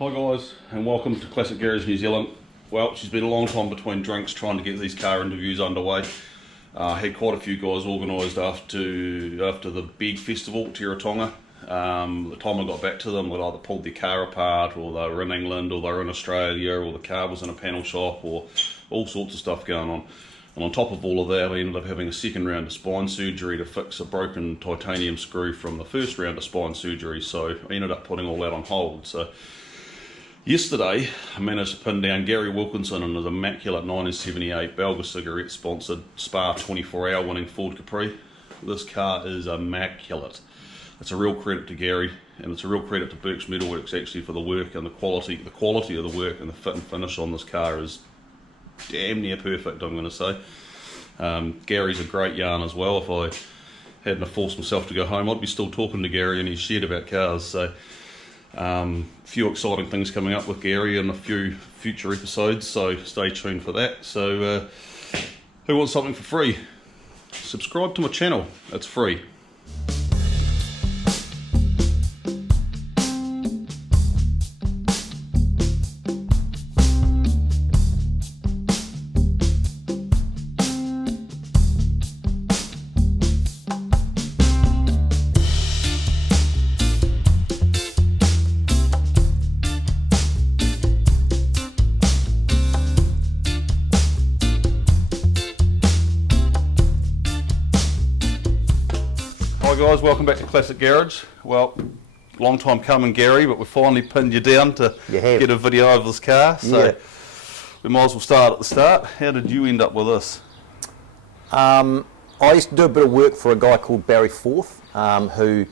Hi guys, and welcome to Classic Garage New Zealand. Well, she's been a long time between drinks trying to get these car interviews underway. Had quite a few guys organised after the big festival, Tiratonga. The time I got back to them, they'd either pulled their car apart, or they were in England, or they were in Australia, or the car was in a panel shop, or all sorts of stuff going on. And on top of all of that, I ended up having a second round of spine surgery to fix a broken titanium screw from the first round of spine surgery, so I ended up putting all that on hold. So yesterday, I managed to pin down Gary Wilkinson in his immaculate 1978 Belga cigarette sponsored Spa 24-hour winning Ford Capri. This car is immaculate. It's a real credit to Gary, and it's a real credit to Burke's Metalworks actually for the work and the quality of the work, and the fit and finish on this car is damn near perfect, I'm going to say. Gary's a great yarn as well. If I hadn't have forced myself to go home, I'd be still talking to Gary and he's shared about cars. So a few exciting things coming up with Gary in a few future episodes, so stay tuned for that. So who wants something for free? Subscribe to my channel, it's free. Hi guys, welcome back to Classic Garage. Well, long time coming, Gary, but we finally pinned you down to get a video of this car, so we might as well start at the start. How did you end up with this? I used to do a bit of work for a guy called Barry Forth, who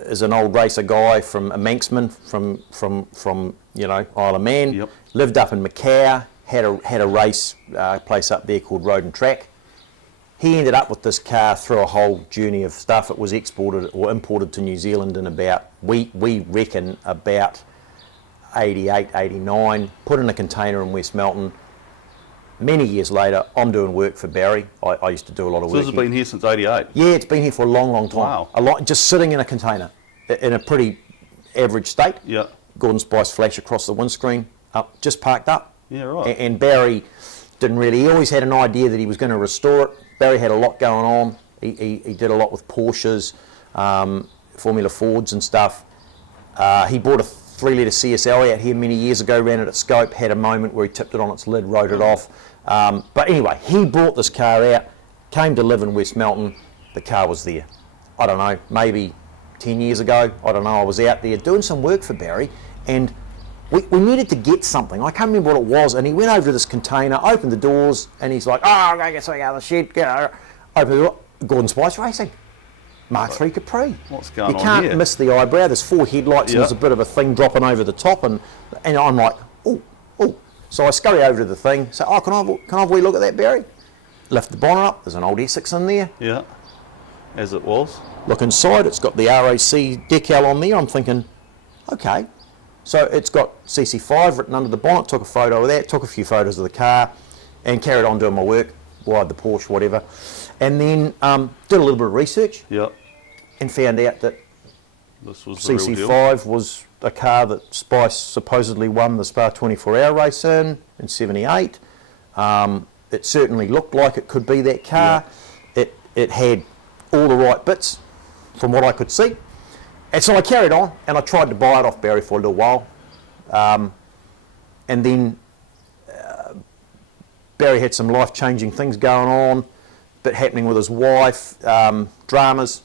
is an old racer guy from a Manxman from Isle of Man. Yep. Lived up in Macau, had a race place up there called Road and Track. He ended up with this car through a whole journey of stuff. It was exported or imported to New Zealand in about, we reckon, about 88, 89, put in a container in West Melton. Many years later, I'm doing work for Barry. I used to do a lot of work. So this has been here since 88? Yeah, it's been here for a long, long time. Wow. A lot, just sitting in a container in a pretty average state. Yeah. Gordon Spice flash across the windscreen, just parked up. Yeah, right. And Barry didn't really, he always had an idea that he was going to restore it. Barry had a lot going on. He did a lot with Porsches, Formula Fords and stuff. He bought a 3-litre CSL out here many years ago, ran it at Scope, had a moment where he tipped it on its lid, wrote it off. But anyway, he brought this car out, came to live in West Melton. The car was there. I don't know, maybe 10 years ago. I don't know, I was out there doing some work for Barry, and we needed to get something. I can't remember what it was, and he went over to this container, opened the doors, and he's like, I'm going to get something out of the shed. Open the door, Gordon Spice Racing. Mark III Capri. What's going on here? You can't miss the eyebrow. There's 4 headlights, and there's a bit of a thing dropping over the top, and I'm like, oh. So I scurry over to the thing, say, can I have a wee look at that, Barry? Lift the bonnet up, there's an old Essex in there. Yeah, as it was. Look inside, it's got the RAC decal on there. I'm thinking, okay. So it's got CC5 written under the bonnet, took a photo of that, took a few photos of the car, and carried on doing my work, wired the Porsche, whatever. And then did a little bit of research, and found out that this was the real deal. CC5 was a car that Spice supposedly won the Spa 24-hour race in 78. It certainly looked like it could be that car. It had all the right bits from what I could see. And so I carried on, and I tried to buy it off Barry for a little while. And then Barry had some life-changing things going on, bit happening with his wife, dramas.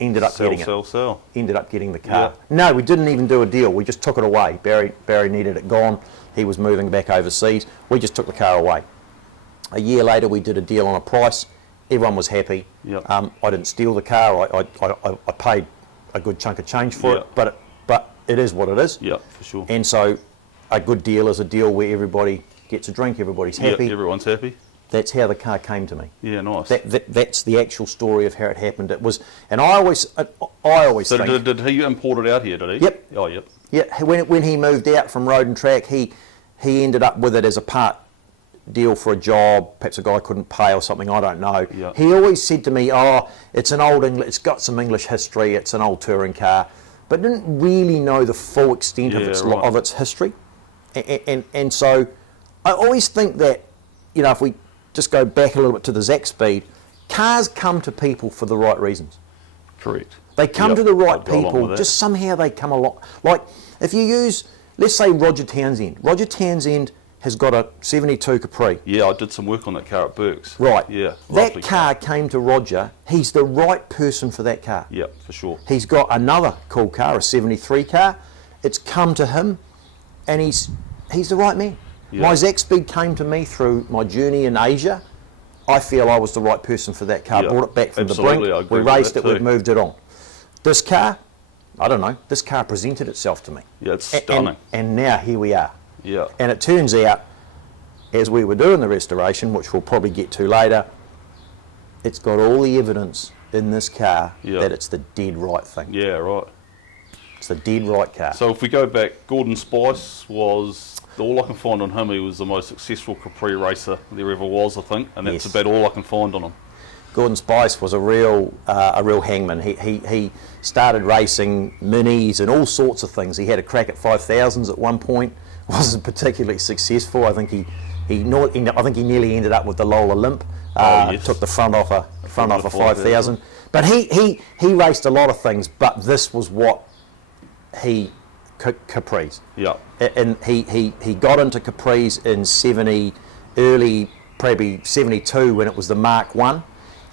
Ended up getting it. Ended up getting the car. Yeah. No, we didn't even do a deal. We just took it away. Barry needed it gone. He was moving back overseas. We just took the car away. A year later, we did a deal on a price. Everyone was happy. Yep. I didn't steal the car. I paid a good chunk of change for it, but it is what it is. Yeah, for sure. And so a good deal is a deal where everybody gets a drink, everybody's happy. Yeah, everyone's happy. That's how the car came to me. Yeah, nice. That's the actual story of how it happened. It was, and I always so think. Did he import it out here? Did he? Yep. Oh, yep. Yeah. When he moved out from Road and Track, he ended up with it as a part deal for a job, perhaps a guy couldn't pay or something, I don't know. He always said to me, it's an old English, it's got some English history, it's an old touring car. but didn't really know the full extent of its history. And so I always think that, you know, if we just go back a little bit to the Zac Speed, cars come to people for the right reasons. Correct. They come to the right people, just somehow they come along. Like, if you use, let's say Roger Townsend. Roger Townsend has got a 72 Capri. Yeah, I did some work on that car at Burke's. Right. Yeah. That car came to Roger. He's the right person for that car. Yeah, for sure. He's got another cool car, a 73 car. It's come to him, and he's the right man. Yeah. My Zac Speed came to me through my journey in Asia. I feel I was the right person for that car. Brought it back from the brink. We raced it, we've moved it on. This car, I don't know, this car presented itself to me. Yeah, it's stunning. And now here we are. Yeah. And it turns out, as we were doing the restoration, which we'll probably get to later, it's got all the evidence in this car that it's the dead right thing. Yeah, right. It's the dead right car. So if we go back, Gordon Spice was, all I can find on him, he was the most successful Capri racer there ever was, I think, and that's about all I can find on him. Gordon Spice was a real hangman. He started racing minis and all sorts of things. He had a crack at 5000s at one point. Wasn't particularly successful. I think he nearly ended up with the Lola Limp. Took the front off a 5000. But he raced a lot of things. But this was what Capris. Yeah. And he got into Capris in early probably 72 when it was the Mark 1.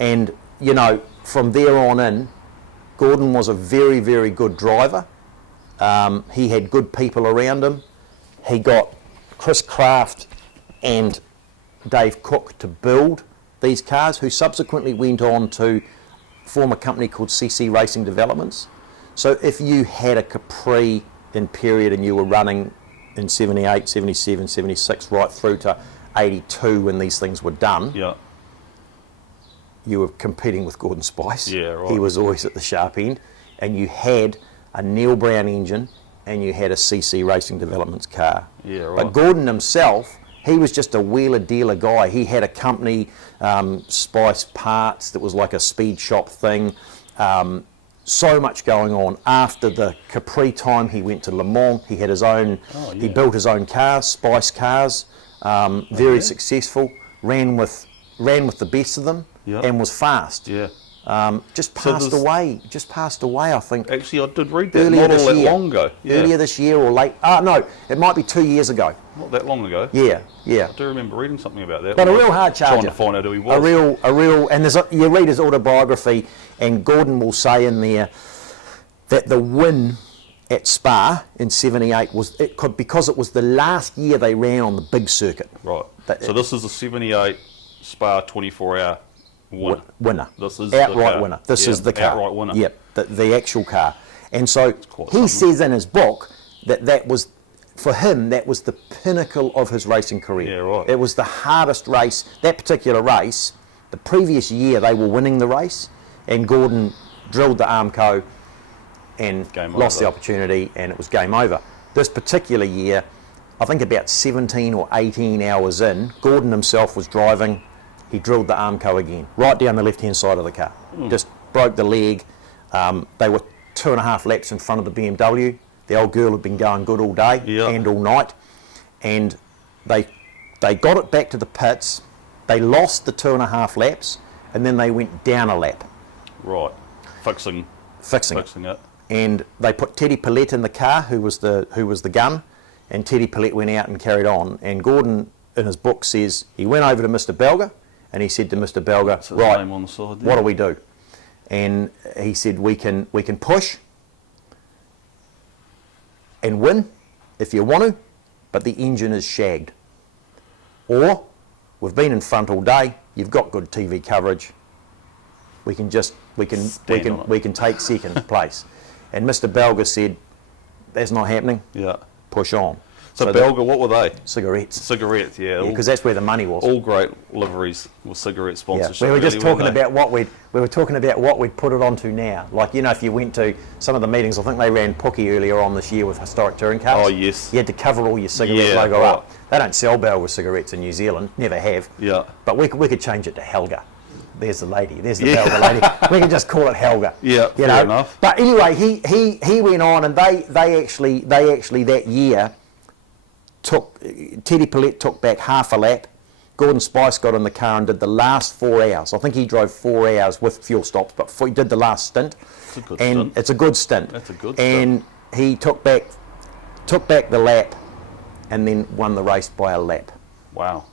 And, you know, from there on in, Gordon was a very, very good driver. He had good people around him. He got Chris Kraft and Dave Cook to build these cars, who subsequently went on to form a company called CC Racing Developments. So if you had a Capri in period and you were running in 78, 77, 76, right through to 82 when these things were done, you were competing with Gordon Spice. Yeah, right. He was always at the sharp end. And you had a Neil Brown engine and you had a CC Racing Developments car. Yeah, right. But Gordon himself, he was just a wheeler-dealer guy. He had a company, Spice Parts, that was like a speed shop thing. So much going on. After the Capri time, he went to Le Mans. He had his own, he built his own cars, Spice cars, very successful, ran with the best of them. And was fast. Yeah. Just passed away, I think. Actually, I did read that not all that long ago. Yeah. Earlier this year or late. No, it might be 2 years ago. Not that long ago. Yeah. I do remember reading something about that. But a real hard charger. Trying to find out who he was. A real, and you read his autobiography, and Gordon will say in there that the win at Spa in 78 because it was the last year they ran on the big circuit. Right. So this is the 78 Spa 24-hour winner. This is outright winner. This is the car. Outright winner. Yep, the actual car. And so he says in his book that was, for him, that was the pinnacle of his racing career. Yeah, right. It was the hardest race. That particular race, the previous year they were winning the race, and Gordon drilled the Armco and lost the opportunity, and it was game over. This particular year, I think about 17 or 18 hours in, Gordon himself was driving. He drilled the Armco again, right down the left-hand side of the car. Just broke the leg. They were 2.5 laps in front of the BMW. The old girl had been going good all day and all night. And they got it back to the pits. They lost the 2.5 laps, and then they went down a lap. Right, fixing it. And they put Teddy Pillette in the car, who was the gun, and Teddy Pillette went out and carried on. And Gordon, in his book, says he went over to Mr. Belger, and he said to Mr. Belger, right, name on the side, what do we do? And he said, we can push and win if you want to, but the engine is shagged. Or we've been in front all day, you've got good TV coverage, we can take second place. And Mr. Belger said, that's not happening. Yeah. Push on. So Belger, what were they? Cigarettes. Cigarettes, yeah. Because that's where the money was. All great liveries with cigarette sponsorship. Yeah. We were just talking about what we'd put it onto now. Like, you know, if you went to some of the meetings, I think they ran Pookie earlier on this year with historic touring cars. Oh, yes. You had to cover all your cigarette logo up. They don't sell Belger cigarettes in New Zealand, never have. Yeah. But we could change it to Helga. there's the lady, there's the bell, the lady. We can just call it Helga. Yeah, fair enough. But anyway, he went on, and they actually that year Teddy Paulette took back half a lap. Gordon Spice got in the car and did the last 4 hours. I think he drove 4 hours with fuel stops, but he did the last stint. It's a good stint. It's a good stint. That's a good and stint. He took back the lap, and then won the race by a lap. Wow.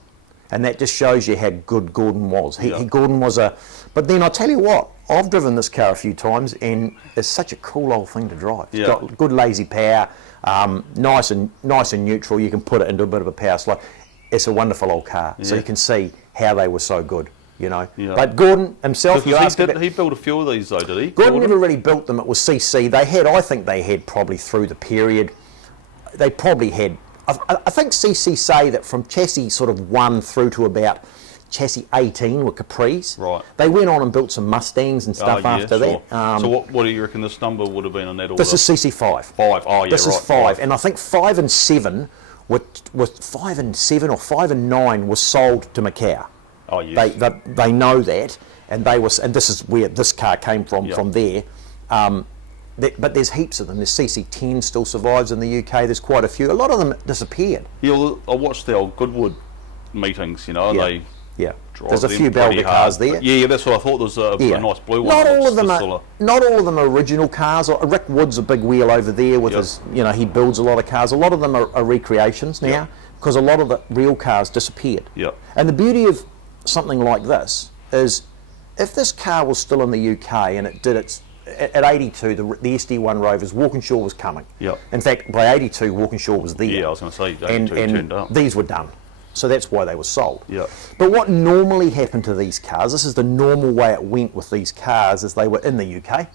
And that just shows you how good Gordon was. Gordon was but then I tell you what, I've driven this car a few times, and it's such a cool old thing to drive. It's got good lazy power, nice and neutral. You can put it into a bit of a power slide. It's a wonderful old car. So you can see how they were so good, you know. Yeah. But Gordon himself, he built a few of these though, did he? Gordon never really built them. It was CC. I think they had probably through the period, they probably had. I think CC say that from chassis sort of 1 through to about chassis 18 were Capris. Right. They went on and built some Mustangs and stuff after that. So what do you reckon this number would have been on that order? This is CC5. 5. Oh yeah, This is 5, and I think 5 and 7 with 5 and 7 or 5 and 9 was sold to Macau. Oh yes. They know that, and this is where this car came from. From there. But there's heaps of them. There's CC10 still survives in the UK. There's quite a few. A lot of them disappeared. Yeah, well, I watched the old Goodwood meetings, you know, and they There's a few Belga cars there. Yeah, that's what I thought. There's a nice blue one. Not all of them are original cars. Rick Wood's a big wheel over there with his, he builds a lot of cars. A lot of them are recreations now, because a lot of the real cars disappeared. Yeah. And the beauty of something like this is, if this car was still in the UK and it did its at 82, the SD1 Rovers, Walkinshaw was coming. Yep. In fact, by 82, Walkinshaw was there. Yeah, I was going to say, 82 turned up. These were done. So that's why they were sold. Yep. But what normally happened to these cars, this is the normal way it went with these cars, is they were in the UK.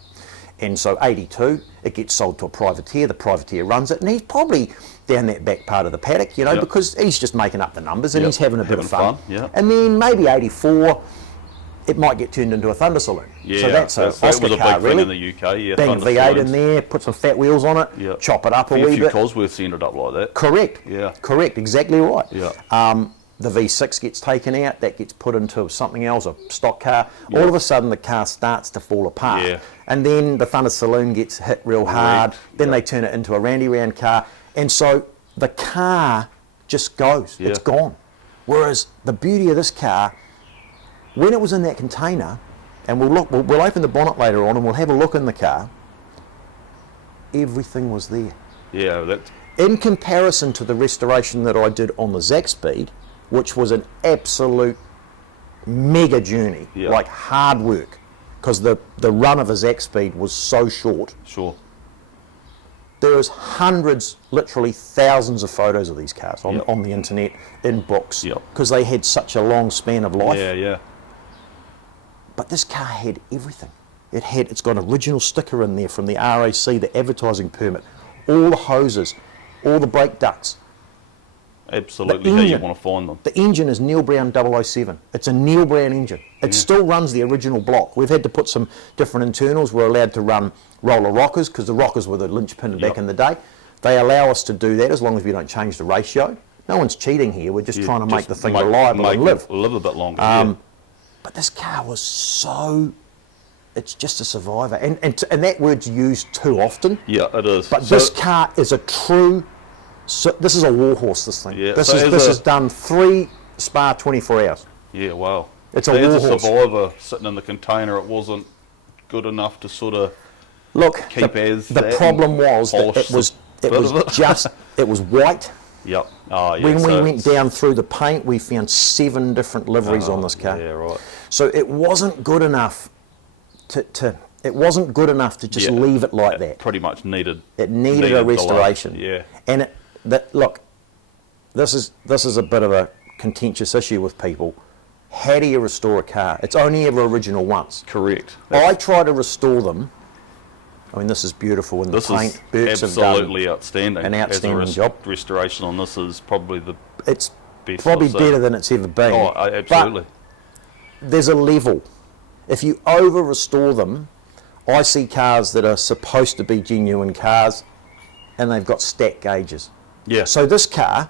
And so 82, it gets sold to a privateer, the privateer runs it, and he's probably down that back part of the paddock, because he's just making up the numbers and he's having a bit of fun. And then maybe 84, it might get turned into a Thunder Saloon. Yeah, so that's an Oscar car, really. Thing in the UK, yeah. Bang a V8 in there, put some fat wheels on it, chop it up a wee bit. A few Cosworths ended up like that. Correct. Yeah. Correct, exactly right. Yeah. The V6 gets taken out, that gets put into something else, a stock car. All of a sudden the car starts to fall apart. Yeah. And then the Thunder Saloon gets hit real hard. Then they turn it into a Randy Round car. And so the car just goes. It's gone. Whereas the beauty of this car, when it was in that container, and we'll open the bonnet later on and we'll have a look in the car, everything was there. Yeah, in comparison to the restoration that I did on the Zaxpeed, which was an absolute mega journey, like hard work, because the run of a Zaxpeed was so short. Sure. There is hundreds, literally thousands of photos of these cars on the internet, in books, because they had such a long span of life. Yeah, yeah. But this car had everything. It's got an original sticker in there from the RAC, the advertising permit, all the hoses, all the brake ducts. Absolutely, how you want to find them. The engine is Neil Brown 007. It's a Neil Brown engine. It still runs the original block. We've had to put some different internals. We're allowed to run roller rockers, because the rockers were the linchpin back in the day. They allow us to do that as long as we don't change the ratio. No one's cheating here. We're just trying to make the thing reliable and live. Live a bit longer, But this car was so... It's just a survivor. And that word's used too often. Yeah, it is. But this car is a true... So this is a warhorse, this thing. Yeah, this has done 3 Spa 24 hours. Yeah, wow. It's a warhorse. As a survivor sitting in the container, it wasn't good enough to sort of keep the problem was that it was white. Yep. Oh, yeah. When we went down through the paint, we found 7 different liveries on this car. Yeah, right. So it wasn't good enough to just leave it like that. Pretty much needed. It needed a restoration. Yeah. And this is a bit of a contentious issue with people. How do you restore a car? It's only ever original once. Correct. I try to restore them. I mean, this is beautiful in the paint. This is absolutely outstanding. An outstanding job. Restoration on this is probably the best. It's probably better than it's ever been. Oh, absolutely. But there's a level. If you over-restore them, I see cars that are supposed to be genuine cars, and they've got stack gauges. Yeah. So this car,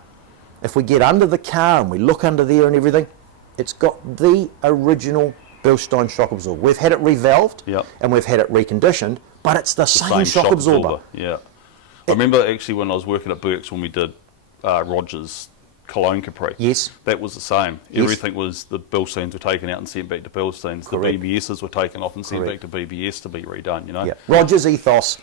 if we get under the car and we look under there and everything, it's got the original Bilstein shock absorber. We've had it revalved, Yep. and we've had it reconditioned, but it's the same Same shock absorber. Yeah. I remember actually when I was working at Burke's when we did Rogers Cologne Capri. Yes. That was the same. Yes. Everything was, the Bilsteins were taken out and sent back to Bilsteins. Correct. The BBSs were taken off and sent Correct. back to BBS to be redone, you know? Yeah. Rogers' ethos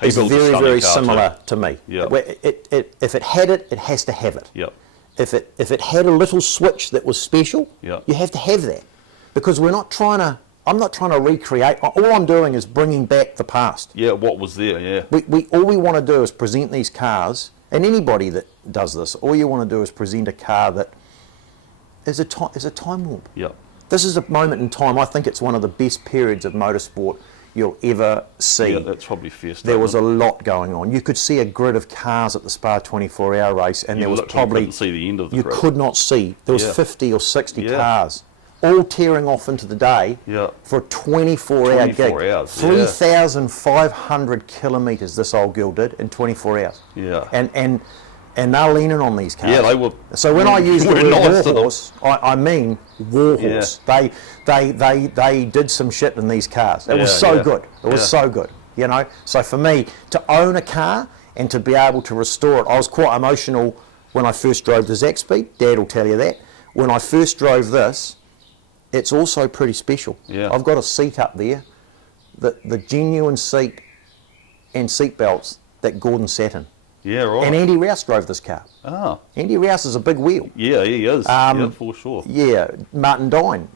He is built a very, stunning very car similar too. to me. Yeah. Where if it had it, it has to have it. Yep. If it had a little switch that was special, Yeah. you have to have that. Because I'm not trying to recreate. All I'm doing is bringing back the past. Yeah, what was there, yeah. All we want to do is present these cars, and anybody that does this, all you want to do is present a car that is a time warp. Yep. This is a moment in time. I think it's one of the best periods of motorsport you'll ever see. Yeah, that's probably fair statement. There was a lot going on. You could see a grid of cars at the Spa 24-hour race, and You there was literally probably couldn't see the end of the you grid. could not see. There was Yeah. 50 or 60 Yeah. cars, all tearing off into the day Yeah. for a 24-hour gig. 24 hours, yeah. 3,500 kilometres this old girl did in 24 hours. Yeah. And they're leaning on these cars. Yeah, they were. So when I use the were word nice to them. warhorse, I mean warhorse. They did some shit in these cars. It was Yeah, so yeah. good. It was Yeah. so good. You know. So for me to own a car and to be able to restore it, I was quite emotional when I first drove the Zaxby. Dad will tell you that. When I first drove this, it's also pretty special. Yeah. I've got a seat up there, the genuine seat and seat belts that Gordon sat in. Yeah, right. And Andy Rouse drove this car. Ah, Andy Rouse is a big wheel. yeah, he is. Yeah, for sure. Yeah, Martin Dine,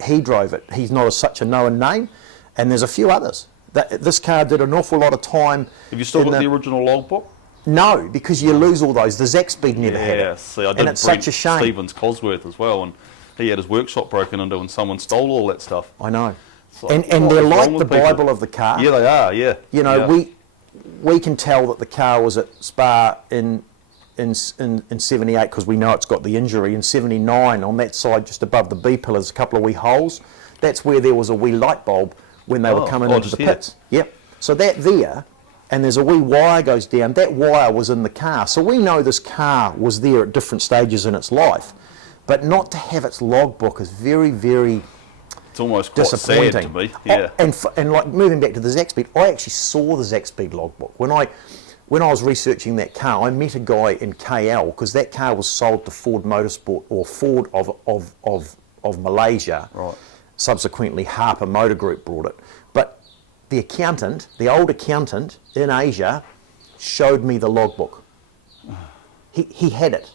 he drove it. He's not such a known name, and there's a few others. This car did an awful lot of time. Have you still in got the original logbook? No, because you lose all those. The Zaxby never had Yeah, it. see, I did and it's such a shame. Stevens Cosworth as well, and he had his workshop broken into and someone stole all that stuff. I know. It's like, And what they're is wrong like with the people? Bible of the car. Yeah, they are, yeah. You know, yeah. we can tell that the car was at Spa in 78 because we know it's got the injury. In 79, on that side just above the B pillars, a couple of wee holes. That's where there was a wee light bulb when they were coming into just the here. pits. Yep. So that there, and there's a wee wire goes down. That wire was in the car. So we know this car was there at different stages in its life. But not to have its logbook is very, very It's almost quite disappointing. sad to me. Yeah. And like moving back to the Zaxby, I actually saw the Zaxby logbook when I was researching that car. I met a guy in KL because that car was sold to Ford Motorsport or Ford of Malaysia. Right. Subsequently, Harper Motor Group brought it. But the accountant, the old accountant in Asia, showed me the logbook. He had it.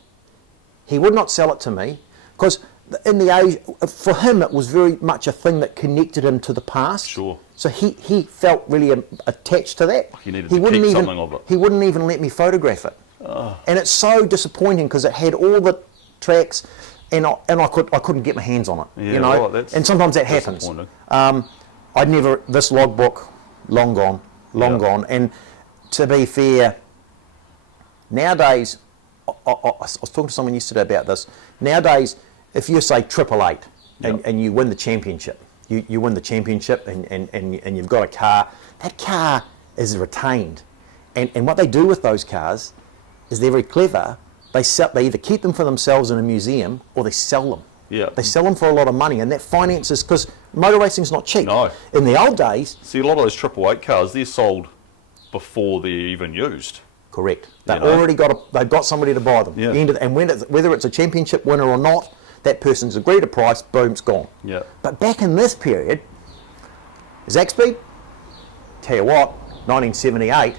He would not sell it to me because in the Asia, for him it was very much a thing that connected him to the past. Sure. So he felt really attached to that. He needed to keep something of it. He wouldn't even let me photograph it. And it's so disappointing because it had all the tracks, and I couldn't get my hands on it. Yeah, you know, right, that's and sometimes that happens. disappointing. This logbook, long gone. And to be fair, nowadays, I was talking to someone yesterday about this. Nowadays, if you say 888 and you win the championship, you win the championship and you've got a car, that car is retained. And what they do with those cars is they're very clever. They either keep them for themselves in a museum or they sell them. Yeah. They sell them for a lot of money, and that finances, because motor racing's not cheap. No. In the old days, See, a lot of those 888 cars, they're sold before they're even used. correct. They've You know? already they've got somebody to buy them. Yeah. And whether it's a championship winner or not, that person's agreed a price, boom, it's gone. Yeah. But back in this period, Zaxby, tell you what, 1978,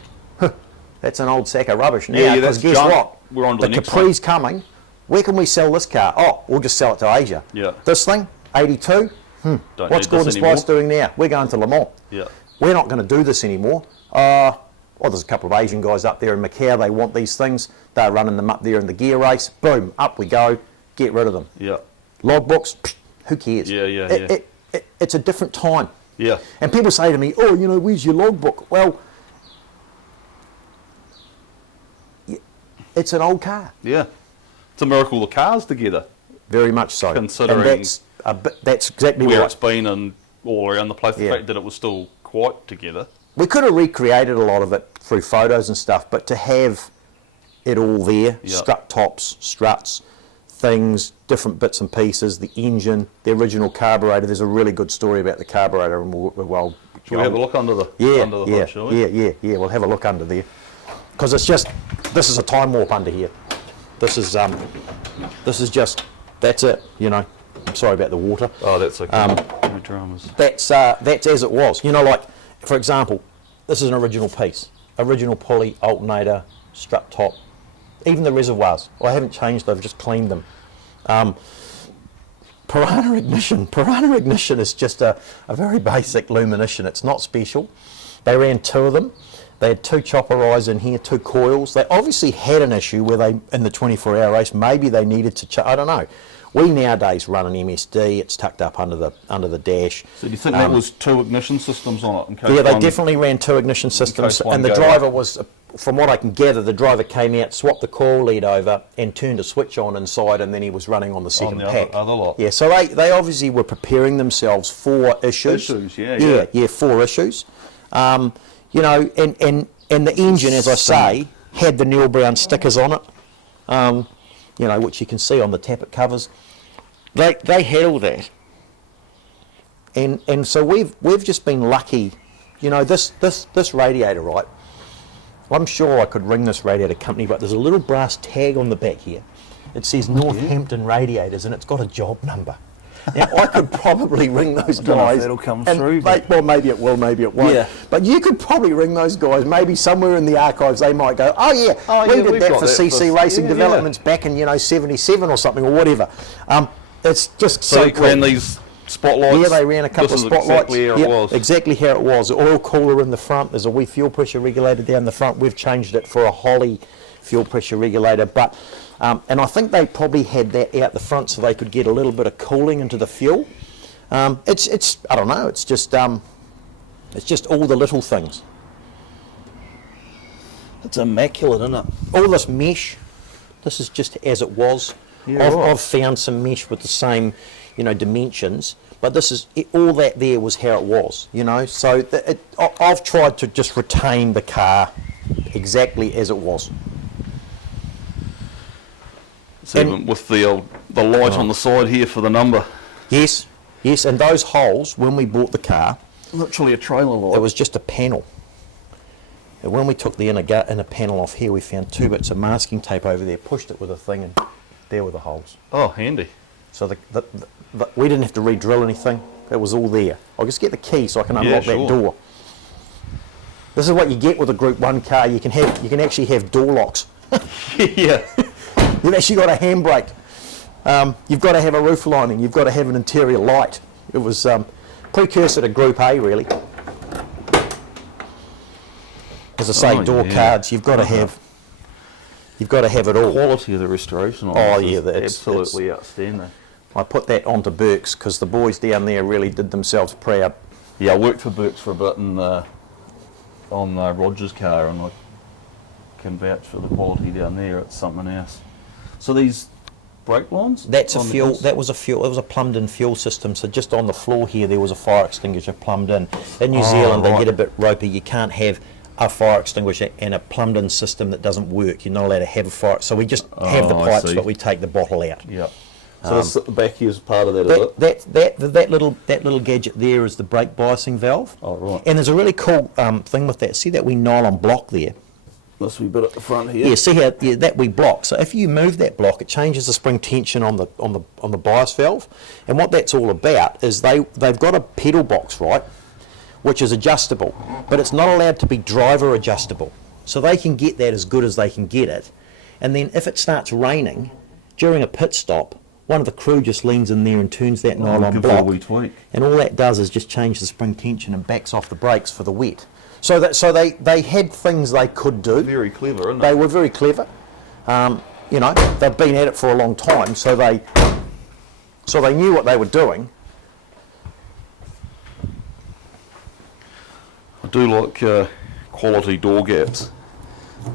that's an old sack of rubbish now. Yeah, Because that's guess junk. what? We're on to the next Capri's coming. Where can we sell this car? Oh, we'll just sell it to Asia. Yeah. This thing, 82. Don't What's need this Gordon anymore. Spice doing now? We're going to Le Mans. Yeah. We're not going to do this anymore. There's a couple of Asian guys up there in Macau. They want these things. They're running them up there in the gear race. Boom, up we go. Get rid of them. Yeah. Logbooks, who cares? Yeah. It's a different time. Yeah. And people say to me, oh, where's your logbook? Well, it's an old car. Yeah. It's a miracle the car's together. Very much so. Considering and that's exactly where right. it's been and all around the place. The Yeah. fact that it was still quite together. We could have recreated a lot of it through photos and stuff, but to have it all there, Yeah. strut tops, struts, things, different bits and pieces, the engine, the original carburetor. There's a really good story about the carburetor, and Shall we have a look under the hood, shall we? Yeah. We'll have a look under there, because this is a time warp under here. This is just, that's it. I'm sorry about the water. Oh, that's okay. No dramas. That's as it was. Like, for example, this is an original piece, original pulley, alternator, strut top, even the reservoirs. I haven't changed. I've just cleaned them. Piranha ignition is just a very basic luminission. It's not special. They ran 2 of them. They had 2 chopper eyes in here, 2 coils. They obviously had an issue where they, in the 24-hour race, maybe they needed to I don't know. We nowadays run an MSD. It's tucked up under the dash. So do you think that was 2 ignition systems on it? In case they definitely ran 2 ignition systems, and the driver was, from what I can gather, the driver came out, swapped the coil lead over, and turned a switch on inside, and then he was running on the second pack. Other lot. Yeah, so they obviously were preparing themselves for issues. Yeah, 4 issues. And the engine, as I say, had the Neil Brown stickers on it. Which you can see on the tappet covers. They had all that, and so we've just been lucky. This radiator, right? I'm sure I could ring this radiator company, but there's a little brass tag on the back here. It says Northampton Radiators, and it's got a job number. Now, I could probably ring those guys. I don't know if that'll come through. Well, maybe it will, maybe it won't. Yeah. But you could probably ring those guys. Maybe somewhere in the archives they might go, we did that for CC Racing Developments back in 77 or something or whatever. It's just so they ran these spotlights. Yeah, they ran a couple of spotlights. Exactly how it was. Exactly how it was. The oil cooler in the front. There's a wee fuel pressure regulator down the front. We've changed it for a Holly fuel pressure regulator, but and I think they probably had that out the front so they could get a little bit of cooling into the fuel. It's I don't know. It's just all the little things. It's immaculate, isn't it? All this mesh. This is just as it was. Yeah, I've found some mesh with the same, dimensions, but this is all that there was how it was. So I've tried to just retain the car exactly as it was. Even with the light on the side here for the number. Yes, and those holes, when we bought the car, Literally a trailer light. it was just a panel. And when we took the inner panel off here, we found 2 bits of masking tape over there, pushed it with a thing, and there were the holes. Oh, handy. So we didn't have to re-drill anything. It was all there. I'll just get the key so I can unlock that door. This is what you get with a Group 1 car. You can actually have door locks. Yeah. You've actually got a handbrake. You've got to have a roof lining. You've got to have an interior light. It was precursor to Group A, really. As I say, door cards. You've got to have. You've got to have it all. Quality of the restoration on it's absolutely outstanding. I put that onto Burke's because the boys down there really did themselves proud. Yeah, I worked for Burke's for a bit on Roger's car, and I can vouch for the quality down there. It's something else. So these brake lines? That's a fuel. That was a fuel. It was a plumbed-in fuel system. So just on the floor here, there was a fire extinguisher plumbed in. In New Zealand, they get a bit ropey. You can't have a fire extinguisher and a plumbed-in system that doesn't work. You're not allowed to have a fire. So we just have the pipes, but we take the bottle out. Yeah. So this at the back here is part of that, is it? That little gadget there is the brake biasing valve. Oh, right. And there's a really cool thing with that. See that wee nylon block there? This wee bit at the front here. Yeah. See how that wee block. So if you move that block, it changes the spring tension on the bias valve. And what that's all about is they've got a pedal box, right, which is adjustable, but it's not allowed to be driver adjustable. So they can get that as good as they can get it. And then if it starts raining during a pit stop, one of the crew just leans in there and turns that nylon block, and all that does is just change the spring tension and backs off the brakes for the wet. So they had things they could do. Very clever, isn't it? They were very clever. They've been at it for a long time, so they knew what they were doing. I do like quality door gaps.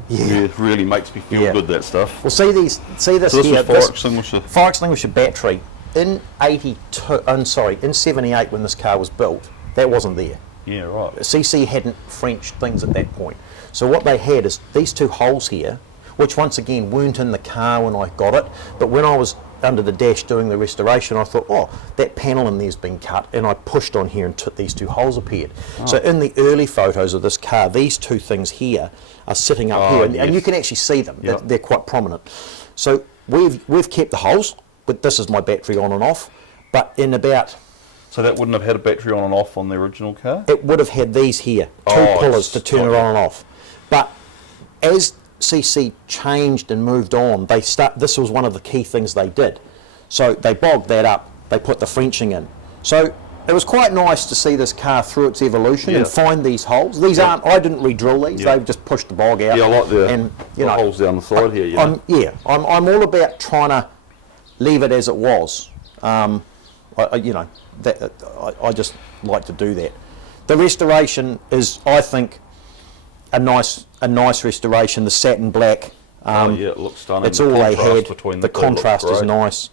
Yeah, it really makes me feel good, that stuff. Well, see this so this here. Fire extinguisher. Fire extinguisher battery in 78 when this car was built. That wasn't there. Yeah, right. CC hadn't Frenched things at that point. So what they had is these 2 holes here, which once again weren't in the car when I got it, but when I was under the dash doing the restoration, I thought, oh, that panel in there's been cut, and I pushed on here and these two holes appeared. So in the early photos of this car, these two things here are sitting up here, and you can actually see them. Yep. They're quite prominent. So we've kept the holes, but this is my battery on and off. But in about... So that wouldn't have had a battery on and off on the original car? It would have had these here, two pullers to turn it on and off. But as CC changed and moved on, this was one of the key things they did. So they bogged that up, they put the Frenching in. So it was quite nice to see this car through its evolution and find these holes. These aren't, I didn't re-drill these, they've just pushed the bog out. Yeah, I like the holes down the side here. I'm all about trying to leave it as it was. I just like to do that. The restoration is, I think, a nice restoration. The satin black. It looks stunning. It's all they had. The contrast is nice.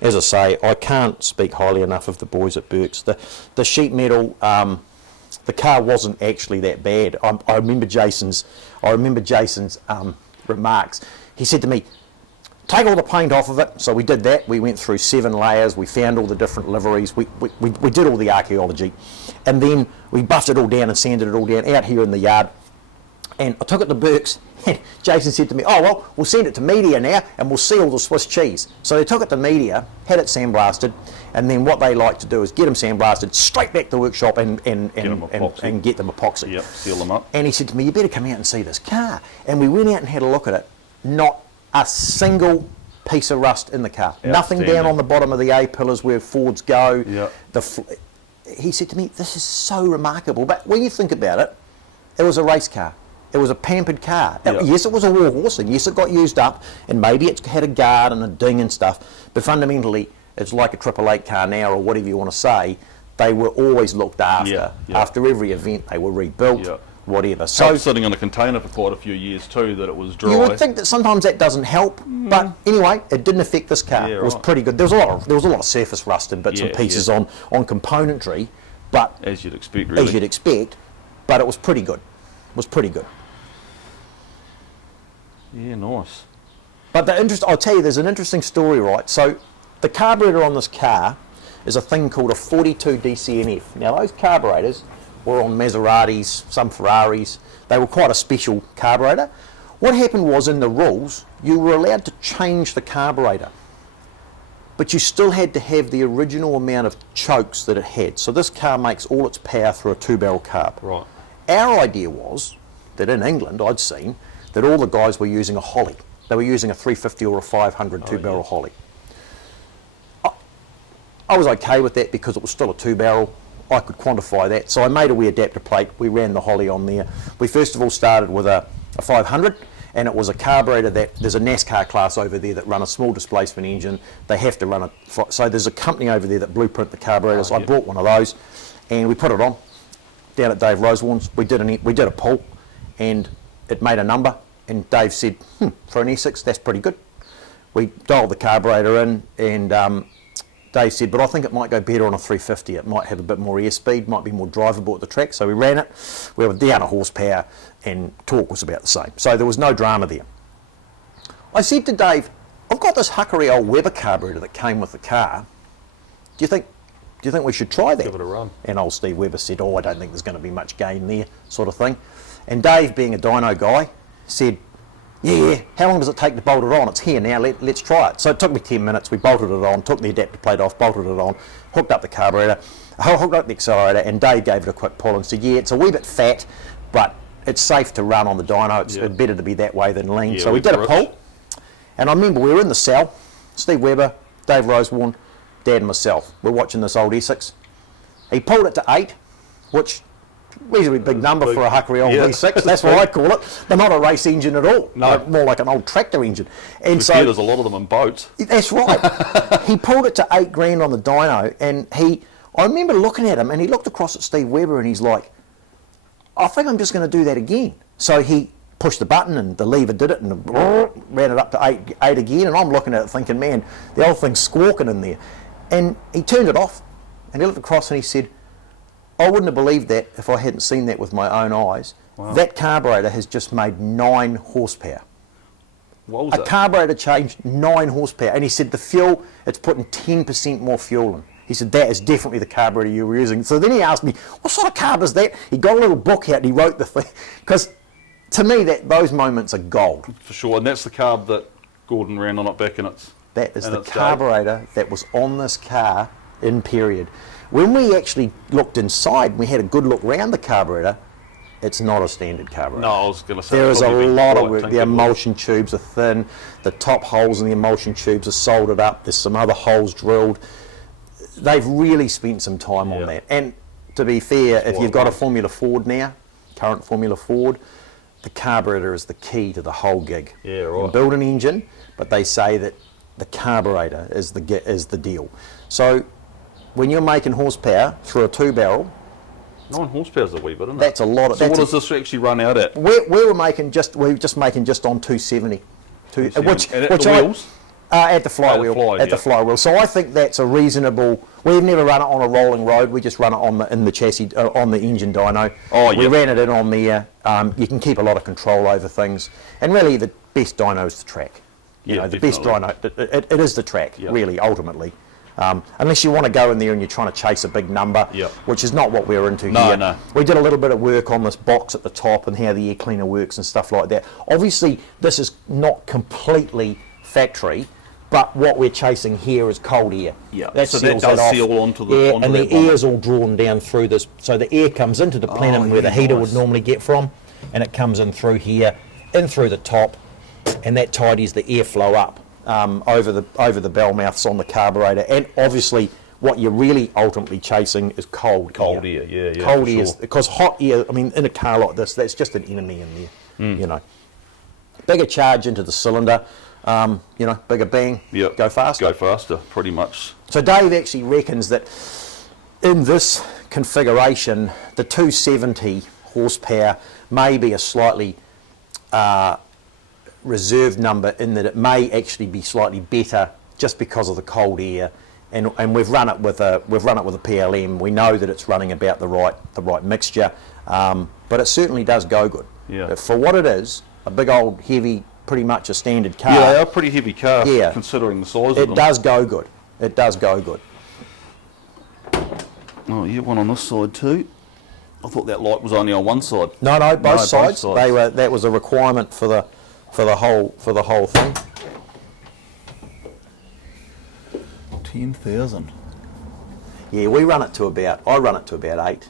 As I say, I can't speak highly enough of the boys at Burke's. The sheet metal, the car wasn't actually that bad. I remember Jason's remarks. He said to me, take all the paint off of it. So we did that. We went through 7 layers. We found all the different liveries. We did all the archaeology. And then we buffed it all down and sanded it all down out here in the yard. And I took it to Burke's, and Jason said to me, oh, well, we'll send it to media now, and we'll seal the Swiss cheese. So they took it to media, had it sandblasted, and then what they like to do is get them sandblasted, straight back to the workshop and get them epoxy. Yep, seal them up. And he said to me, you better come out and see this car. And we went out and had a look at it. Not a single piece of rust in the car. Nothing down on the bottom of the A-pillars where Fords go. Yep. He said to me, this is so remarkable. But when you think about it, it was a race car. It was a pampered car. Yep. Yes, it was a war horse, and yes, it got used up, and maybe it had a guard and a ding and stuff, but fundamentally, it's like a 888 car now, or whatever you want to say. They were always looked after. After every event, they were rebuilt, whatever. So sitting in a container for quite a few years too, that it was dry. You would think that sometimes that doesn't help, but anyway, it didn't affect this car. It was pretty good. There was a lot of surface rust and bits and pieces on componentry, but as you'd expect, really. As you'd expect, but it was pretty good. It was pretty good. Yeah, nice. But I'll tell you, there's an interesting story, right? So the carburetor on this car is a thing called a 42 DCNF. Now those carburetors were on Maseratis, some Ferraris. They were quite a special carburetor. What happened was, in the rules, you were allowed to change the carburetor, but you still had to have the original amount of chokes that it had. So this car makes all its power through a 2-barrel carb. Right. Our idea was that in England, I'd seen that all the guys were using a Holly. They were using a 350 or a 500 2-barrel Holly. I was okay with that because it was still a 2-barrel. I could quantify that. So I made a wee adapter plate. We ran the Holly on there. We first of all started with a 500, and it was a carburetor that, there's a NASCAR class over there that run a small displacement engine. They have to run it. So there's a company over there that blueprint the carburetors. I bought one of those, and we put it on down at Dave Rosewarne's. We did a pull, and it made a number, and Dave said, for an Essex, that's pretty good. We dialed the carburetor in, and Dave said, but I think it might go better on a 350. It might have a bit more airspeed, might be more drivable at the track. So we ran it. We were down a horsepower, and torque was about the same. So there was no drama there. I said to Dave, I've got this huckery old Weber carburetor that came with the car. Do you think we should try that? Give it a run. And old Steve Weber said, I don't think there's going to be much gain there, sort of thing. And Dave, being a dyno guy, said, yeah, how long does it take to bolt it on? It's here now, let's try it. So it took me 10 minutes, we bolted it on, took the adapter plate off, bolted it on, hooked up the carburetor, hooked up the accelerator, and Dave gave it a quick pull and said, yeah, it's a wee bit fat, but it's safe to run on the dyno. It's better to be that way than lean. So we did a pull, and I remember we were in the cell, Steve Weber, Dave Rosewarne, Dad and myself. We're watching this old Essex. He pulled it to 8, which reasonably big number for a huckery old V6. That's what I call it. But not a race engine at all. No. More like an old tractor engine. And so there's a lot of them in boats. That's right. He pulled it to 8 grand on the dyno, and I remember looking at him, and he looked across at Steve Weber, and he's like, I think I'm just going to do that again. So he pushed the button, and the lever did it, and ran it up to 8 again, and I'm looking at it thinking, man, the old thing's squawking in there. And he turned it off, and he looked across, and he said, I wouldn't have believed that if I hadn't seen that with my own eyes. Wow. That carburetor has just made 9 horsepower. What was A it? carburetor changed 9 horsepower, and he said the fuel, it's putting 10% more fuel in. He said that is definitely the carburetor you were using. So then he asked me, what sort of carb is that? He got a little book out and he wrote the thing. Because to me, those moments are gold. For sure, and that's the carb that Gordon ran on it back in its... That is in the its carburetor that was on this car in period. When we actually looked inside, we had a good look round the carburetor, it's not a standard carburetor. No, I was going to say... There is a probably lot of quite work. The tinkered with. emulsion tubes are thin, the top holes in the emulsion tubes are soldered up, there's some other holes drilled. They've really spent some time on that. And to be fair, if you've got a Formula Ford now, current Formula Ford, the carburetor is the key to the whole gig. Yeah, right. You can build an engine, but they say that the carburetor is the deal. So when you're making horsepower through a 2-barrel, 9 horsepower's a wee bit, isn't it? that's a lot of... So what does this actually run out at? we were just making just on 270. And at the wheels? At the flywheel. At the flywheel. So I think that's a reasonable... We've never run it on a rolling road. We just run it in the chassis, on the engine dyno. Oh, We ran it in on there. You can keep a lot of control over things. And really, the best dyno is the track. You know, the best dyno... It is the track, really, ultimately. Unless you want to go in there and you're trying to chase a big number, which is not what we're into here. No. We did a little bit of work on this box at the top and how the air cleaner works and stuff like that. Obviously, this is not completely factory, but what we're chasing here is cold air. Yeah, That so seals that does off. seal onto the and the air's all drawn down through this. So the air comes into the plenum where the heater would normally get from, and it comes in through here, in through the top, and that tidies the airflow up over the bell mouths on the carburetor. And obviously, what you're really ultimately chasing is cold air. Yeah, Cold air, because hot air, I mean, in a car like this, that's just an enemy in there, you know. Bigger charge into the cylinder, you know, bigger bang, go faster. Go faster, pretty much. So Dave actually reckons that in this configuration, the 270 horsepower may be a slightly reserved number, in that it may actually be slightly better just because of the cold air. And we've run it with a PLM. We know that it's running about the right mixture, but it certainly does go good. Yeah. For what it is, a big old heavy, pretty much a standard car. Yeah, they are pretty heavy cars, considering the size of them. It does go good. It does go good. Oh, yeah, one on this side too. I thought that light was only on one side. No, both sides. They were. That was a requirement for the whole thing. 10,000. Yeah, I run it to about 8.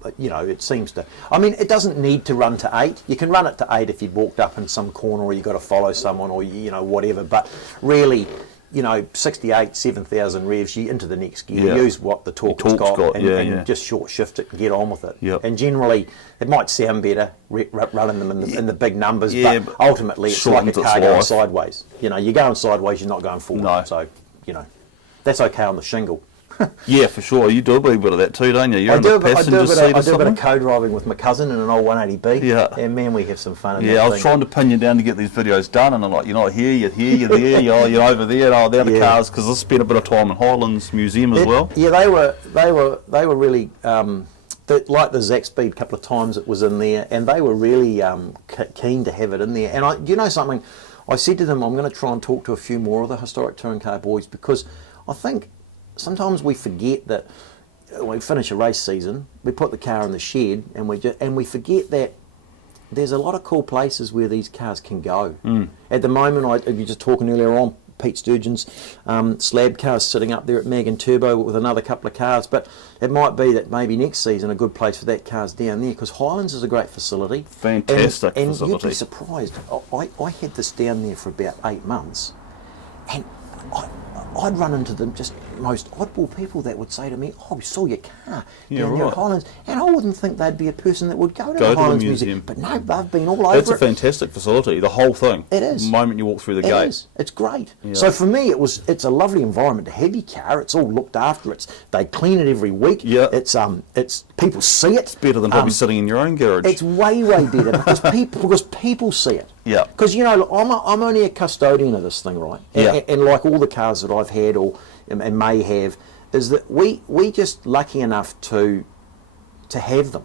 But, you know, it seems to... I mean, it doesn't need to run to 8. You can run it to 8 if you'd walked up in some corner, or you've got to follow someone, or, you know, whatever. But really, you know, 68, 7,000 revs, you into the next gear. You use what the torque's got, and just short shift it and get on with it. And generally, it might sound better running them in the big numbers, but ultimately it's like a car going sideways. You know, you're going sideways, you're not going forward. No. So, you know, that's okay on the shingle. Yeah, for sure. You do a wee bit of that too, don't you? I do a bit of co-driving with my cousin in an old 180B. Yeah. And man, we have some fun in that I was trying to pin you down to get these videos done, and I'm like, you're not here, you're there, you're over there, they're the cars, because I spent a bit of time in Highlands Museum as well. Yeah, they were really, like the Zaxby's couple of times it was in there, and they were really keen to have it in there. And you know something, I said to them, I'm going to try and talk to a few more of the historic touring car boys, because I think sometimes we forget that we finish a race season, we put the car in the shed, and we forget that there's a lot of cool places where these cars can go. At the moment, you were just talking earlier on, Pete Sturgeon's slab cars sitting up there at Mag and Turbo with another couple of cars, but it might be that maybe next season a good place for that car's down there, because Highlands is a great facility. Fantastic and facility. You'd be surprised. I had this down there for about 8 months, and I'd run into the just most oddball people that would say to me, "Oh, we saw your car down there at Highlands," and I wouldn't think they'd be a person that would go to the Highlands Museum. But no, they've been all over. It's a fantastic facility, the whole thing. It is. The moment you walk through the gate. It is. It's great. Yeah. So for me, it's a lovely environment to have your car. It's all looked after. They clean it every week. Yeah. It's people see it. It's better than probably sitting in your own garage. It's way better because people see it. Yeah. Because, you know, I'm only a custodian of this thing, right? And like all the cars that I've had and may have, is that we just lucky enough to have them.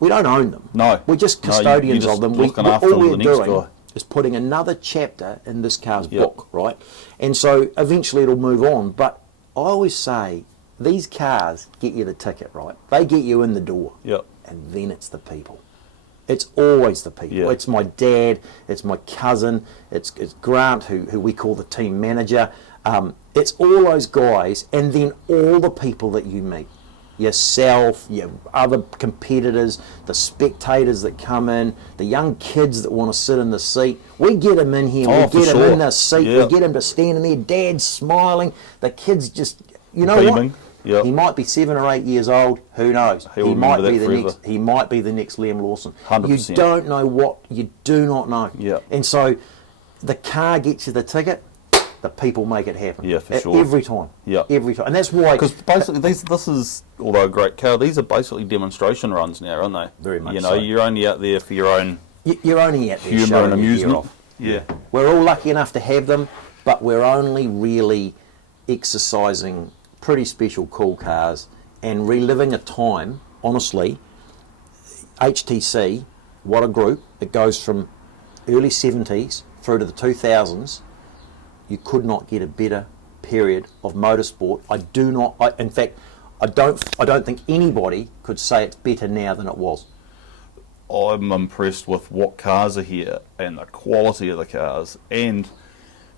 We don't own them. No. We're just custodians of them. Looking after them the next guy. is putting another chapter in this car's book, right? And so eventually it'll move on. But I always say, these cars get you the ticket, right? They get you in the door. Yep. And then it's the people. It's always the people. Yeah. It's my dad, it's my cousin, it's Grant, who we call the team manager. It's all those guys, and then all the people that you meet. Yourself, your other competitors, the spectators that come in, the young kids that want to sit in the seat. We get them in here, we get them in the seat, we get them to stand in there, dad's smiling, the kids just, you know Beaming. what? Yep. He might be 7 or 8 years old, who knows? He might be he might be the next Liam Lawson. 100%. You don't know what, you do not know. Yep. And so the car gets you the ticket, the people make it happen. Yeah, for sure. Every time. Yeah. Every time. And that's why... Because basically, this is, although a great car, these are basically demonstration runs now, aren't they? Very much You know, so. you're only out there for your own You're only out there humour showing and your gear amusement. off. Yeah. We're all lucky enough to have them, but we're only really exercising pretty special cool cars and reliving a time, honestly. HTC, what a group. It goes from early 70s through to the 2000s. You could not get a better period of motorsport. In fact, I don't think anybody could say it's better now than it was. I'm impressed with what cars are here and the quality of the cars, and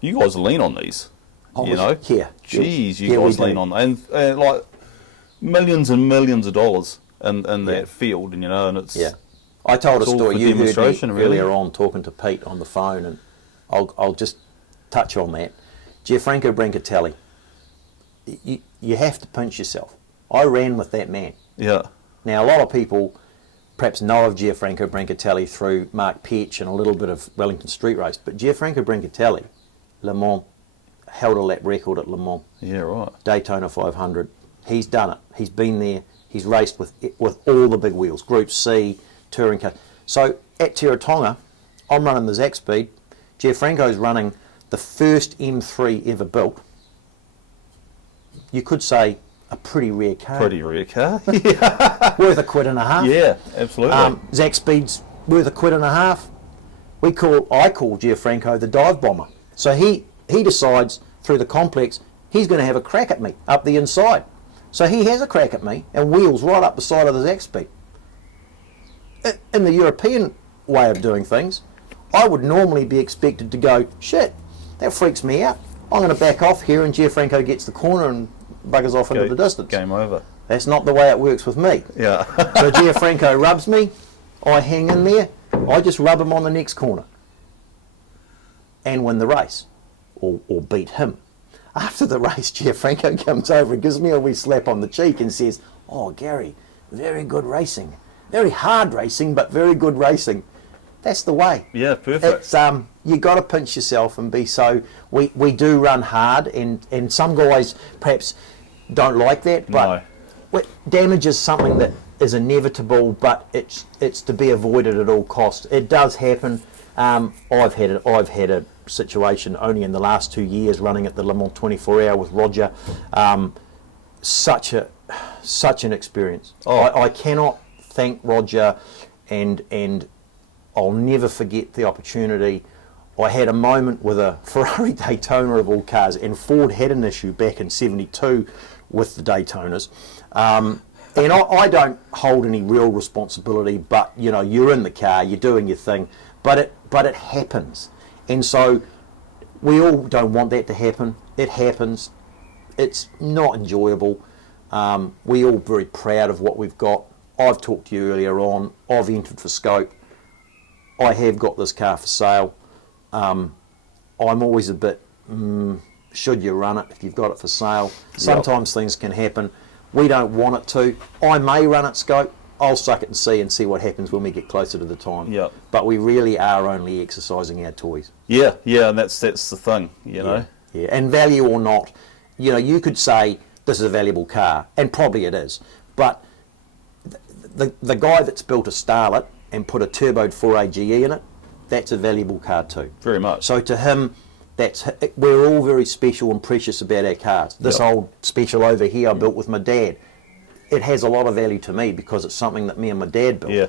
you guys lean on these. You know, Yeah. Jeez, Yeah, you we guys do. lean on and like millions and millions of dollars in that field, and you know, and it's Yeah. I told a it's all story for you heard me demonstration, really. earlier on talking to Pete on the phone, and I'll just touch on that. Gianfranco Brancatelli, you have to pinch yourself. I ran with that man. yeah, Now, a lot of people perhaps know of Gianfranco Brancatelli through Mark Petch and a little bit of Wellington Street Race, but Gianfranco Brancatelli, Le Mans, held a lap record at Le Mans, yeah, right. Daytona 500. He's done it. He's been there. He's raced with all the big wheels, Group C, touring car. So at Tiratonga, I'm running the Zaxpeed. Gianfranco's running the first M3 ever built. You could say a pretty rare car. Pretty rare car. Worth £1.50. Yeah, absolutely. Zaxpeed's worth £1.50. I call Gianfranco the dive bomber. So he decides through the complex he's going to have a crack at me up the inside. So he has a crack at me and wheels right up the side of the Zaxpeed. In the European way of doing things, I would normally be expected to go, shit, that freaks me out. I'm going to back off here, and Gianfranco gets the corner and buggers off into the distance. Game over. That's not the way it works with me. Yeah. So Gianfranco rubs me, I hang in there, I just rub him on the next corner and win the race, or beat him. After the race, Gianfranco comes over and gives me a wee slap on the cheek and says, "Oh, Gary, very good racing. Very hard racing, but very good racing." That's the way. Yeah, perfect. It's you got to pinch yourself and be so. We do run hard, and some guys perhaps don't like that, but damage is something that is inevitable, but it's to be avoided at all costs. It does happen. I've had a situation only in the last 2 years running at the Le Mans 24 Hour with Roger. Such an experience. I cannot thank Roger, and I'll never forget the opportunity. I had a moment with a Ferrari Daytona of all cars, and Ford had an issue back in '72 with the Daytonas. And I don't hold any real responsibility, but you know, you're in the car, you're doing your thing, but it happens. And so we all don't want that to happen. It happens. It's not enjoyable. We're all very proud of what we've got. I've talked to you earlier on. I've entered for scope. I have got this car for sale. I'm always a bit, should you run it if you've got it for sale? Sometimes things can happen. We don't want it to. I may run it scope. I'll suck it and see what happens when we get closer to the time. Yep. But we really are only exercising our toys. Yeah, and that's the thing, you know. Yeah, and value or not, you know, you could say this is a valuable car, and probably it is. But the guy that's built a Starlet and put a turboed 4AGE in it, that's a valuable car too. Very much. So to him, we're all very special and precious about our cars. This old special over here I built with my dad, it has a lot of value to me because it's something that me and my dad built. Yeah.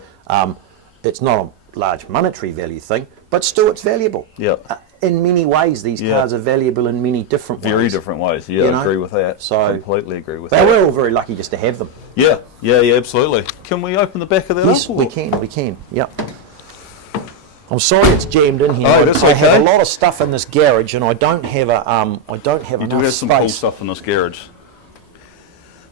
It's not large monetary value thing, but still it's valuable. Yeah. In many ways, these cars are valuable in many different ways. Very different ways. Yeah, I agree with that. So completely agree with that. We're all very lucky just to have them. Yeah, absolutely. Can we open the back of that Yes, up? we can. Yep. I'm sorry it's jammed in here. Oh, that's I have okay. a lot of stuff in this garage, and I don't have enough You do have some space. cool stuff in this garage.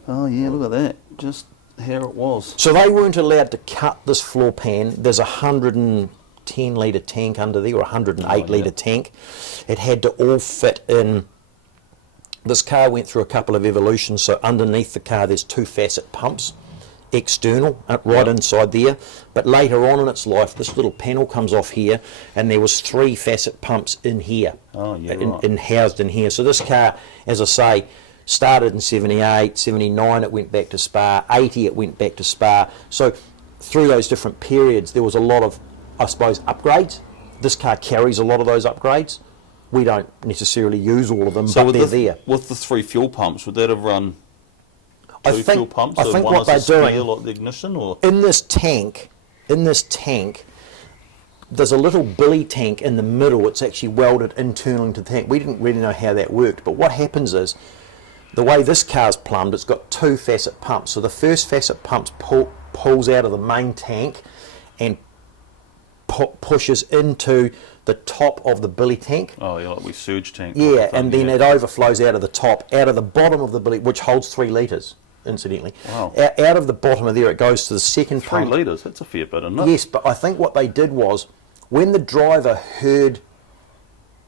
Oh yeah, look at that. Just how it was. So they weren't allowed to cut this floor pan. There's a 110 litre tank under there, or 108 litre tank. It had to all fit in. This car went through a couple of evolutions, so underneath the car there's 2 facet pumps, external, right inside there. But later on in its life, this little panel comes off here, and there was 3 facet pumps in here, housed in here. So this car, as I say, started in 78, 79 it went back to Spa, 80 it went back to Spa. So through those different periods there was a lot of, I suppose, upgrades. This car carries a lot of those upgrades. We don't necessarily use all of them, So but they're there. with the 3 fuel pumps, would that have run I 2 think- fuel pumps? I So think one what as a they're spare, doing- like the ignition, or In this tank, there's a little billy tank in the middle. It's actually welded internally to the tank. We didn't really know how that worked, but what happens is, the way this car's plumbed, it's got 2 facet pumps. So the first facet pump pulls out of the main tank and pushes into the top of the billy tank. like we surge tank. Yeah, type of and thing, then it overflows out of the top, out of the bottom of the billy, which holds 3 litres, incidentally. Wow. Out of the bottom of there, it goes to the second 3 pump. litres. That's a fair bit, isn't it? Yes, but I think what they did was, when the driver heard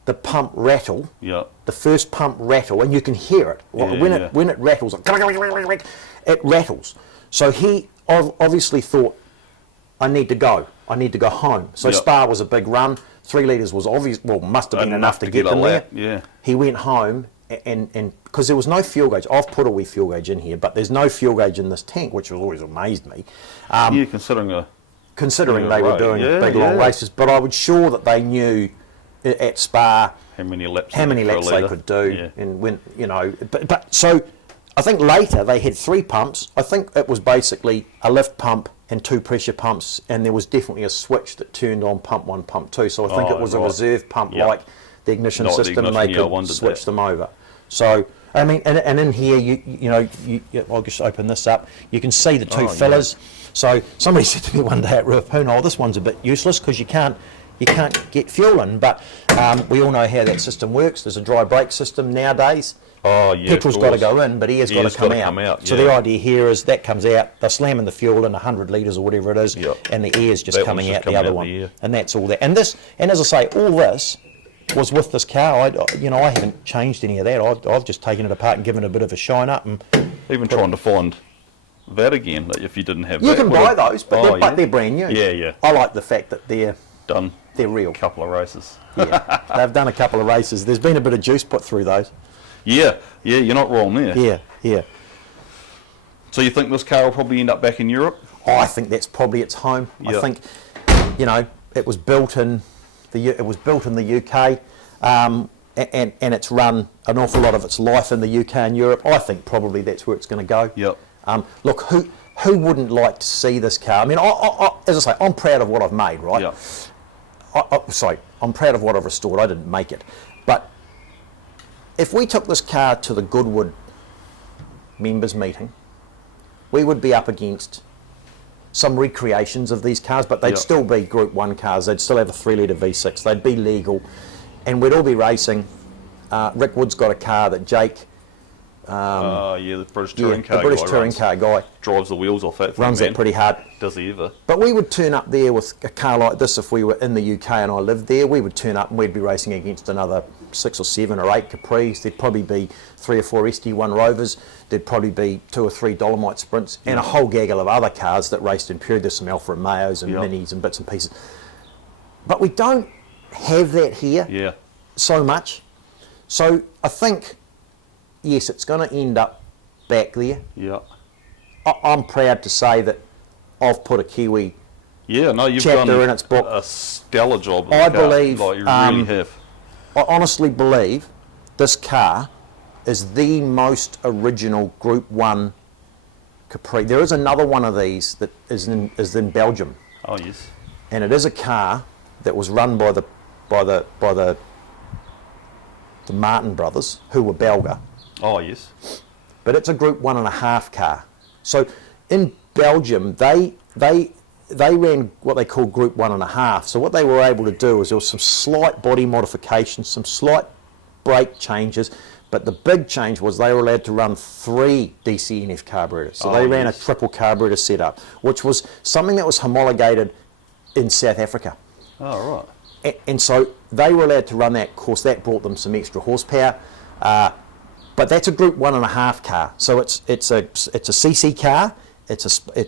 the pump rattle, Yeah. the first pump rattle, and you can hear it when it rattles, it rattles. So he obviously thought, I need to go home. So Yeah. Spa was a big run. 3 litres was must have been enough to get a them there. lap, yeah. He went home, and because there was no fuel gauge. I've put a wee fuel gauge in here, but there's no fuel gauge in this tank, which has always amazed me. Considering they were doing big long races, but I was sure that they knew at Spa how many laps they could do, and when But so I think later they had 3 pumps. I think it was basically a lift pump and 2 pressure pumps, and there was definitely a switch that turned on pump 1, pump 2. So I think it was a reserve pump, like the ignition system, and they could switch them over. So I mean, and in here, I'll just open this up. You can see the 2 fillers. So somebody said to me one day at Ruapuna, "Oh, this one's a bit useless because you can't get fuel in." But we all know how that system works. There's a dry brake system nowadays. Oh, yeah. Petrol's got to go in, but air's got to come out. So the idea here is that comes out, they're slamming the fuel in 100 litres or whatever it is, and the air's just coming out the other one. And that's all that. And as I say, all this was with this car. I haven't changed any of that. I've just taken it apart and given it a bit of a shine up. And even trying to find that again, if you didn't have you that. can buy those, but they're brand new. Yeah. I like the fact that they're Done. They're real. A couple of races. Yeah, they've done a couple of races. There's been a bit of juice put through those. Yeah, you're not wrong there. Yeah. So you think this car will probably end up back in Europe? I think that's probably its home. I think, it was built in the UK, and it's run an awful lot of its life in the UK and Europe. I think probably that's where it's going to go. Yep. Look, who wouldn't like to see this car? I mean, as I say, I'm proud of what I've made, right? Yep. I'm proud of what I've restored. I didn't make it, but if we took this car to the Goodwood members meeting, we would be up against some recreations of these cars, but they'd still be Group 1 cars. They'd still have a 3-litre V6. They'd be legal, and we'd all be racing. Rick Wood's got a car that Jake... the British touring car guy. The British touring car guy. Drives the wheels off that thing, runs that pretty hard. Does he ever? But we would turn up there with a car like this if we were in the UK and I lived there. We would turn up and we'd be racing against another 6 or 7 or 8 Capris. There'd probably be 3 or 4 SD1 Rovers. There'd probably be 2 or 3 Dolomite Sprints and a whole gaggle of other cars that raced in period. There's some Alfa Romeos and Minis and bits and pieces. But we don't have that here so much. So I think, yes, it's going to end up back there. Yeah. I'm proud to say that I've put a Kiwi you've chapter done in its book. A stellar job. I believe, like you really have. I honestly believe this car is the most original Group 1 Capri. There is another one of these that is in Belgium. Oh yes. and it is a car that was run by the Martin brothers, who were Belga. Oh, yes. But it's a Group 1.5 car. So in Belgium, they ran what they call Group 1.5. So what they were able to do is there was some slight body modifications, some slight brake changes, but the big change was they were allowed to run 3 DCNF carburetors. So they ran a triple carburetor setup, which was something that was homologated in South Africa. Oh, right. And so they were allowed to run that. Of course, that brought them some extra horsepower. But that's a Group 1.5 car. So it's a CC car, it's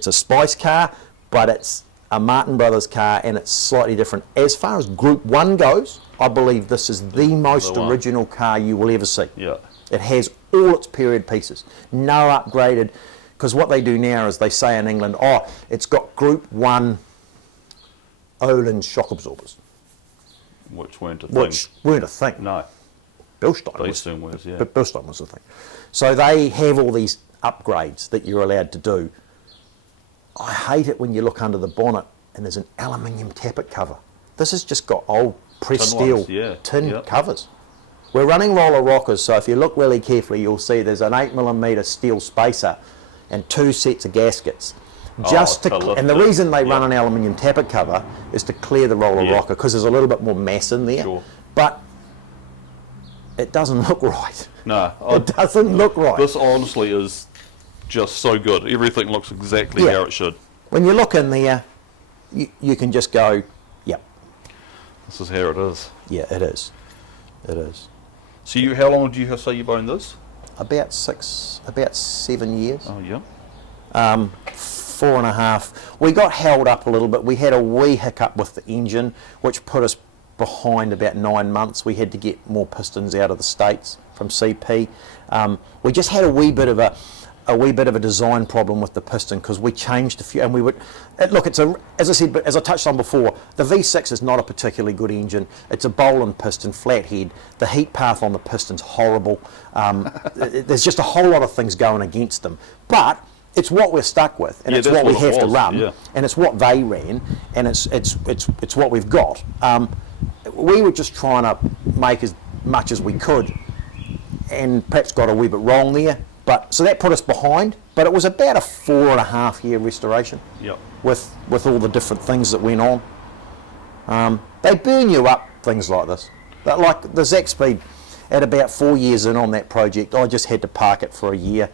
a Spice car, but it's a Martin Brothers car, and it's slightly different. As far as Group 1 goes, I believe this is the most original car you will ever see. Yeah. It has all its period pieces, no upgraded, because what they do now is they say in England, oh, it's got Group 1 Öhlins shock absorbers. Which weren't a thing. Which weren't a thing. No. Bilstein was, yeah. But Bilstein was the thing. So they have all these upgrades that you're allowed to do. I hate it when you look under the bonnet and there's an aluminium tappet cover. This has just got old pressed steel tin covers. We're running roller rockers, so if you look really carefully, you'll see there's an 8mm steel spacer and 2 sets of gaskets. And the reason they run an aluminium tappet cover is to clear the roller rocker, because there's a little bit more mass in there. Sure. But it doesn't look right. No. It doesn't look right. This honestly is just so good. Everything looks exactly how it should. When you look in there, you can just go, yep. This is how it is. Yeah, it is. It is. So how long do you say you've owned this? About 7 years. Oh, yeah. 4.5. We got held up a little bit. We had a wee hiccup with the engine, which put us behind about 9 months. We had to get more pistons out of the States from CP. We just had a wee bit of a design problem with the piston, because we changed a few, and we would look. As I said, but as I touched on before, the V6 is not a particularly good engine. It's a Boland piston, flat head. The heat path on the piston's horrible. There's just a whole lot of things going against them, but it's what we're stuck with, and it's what we have to run, and it's what they ran, and it's what we've got. We were just trying to make as much as we could, and perhaps got a wee bit wrong there. But so that put us behind. But it was about a 4.5 year restoration. Yep. With all the different things that went on. They burn you up, things like this. But like the Zac Speed, at about 4 years in on that project, I just had to park it for a year.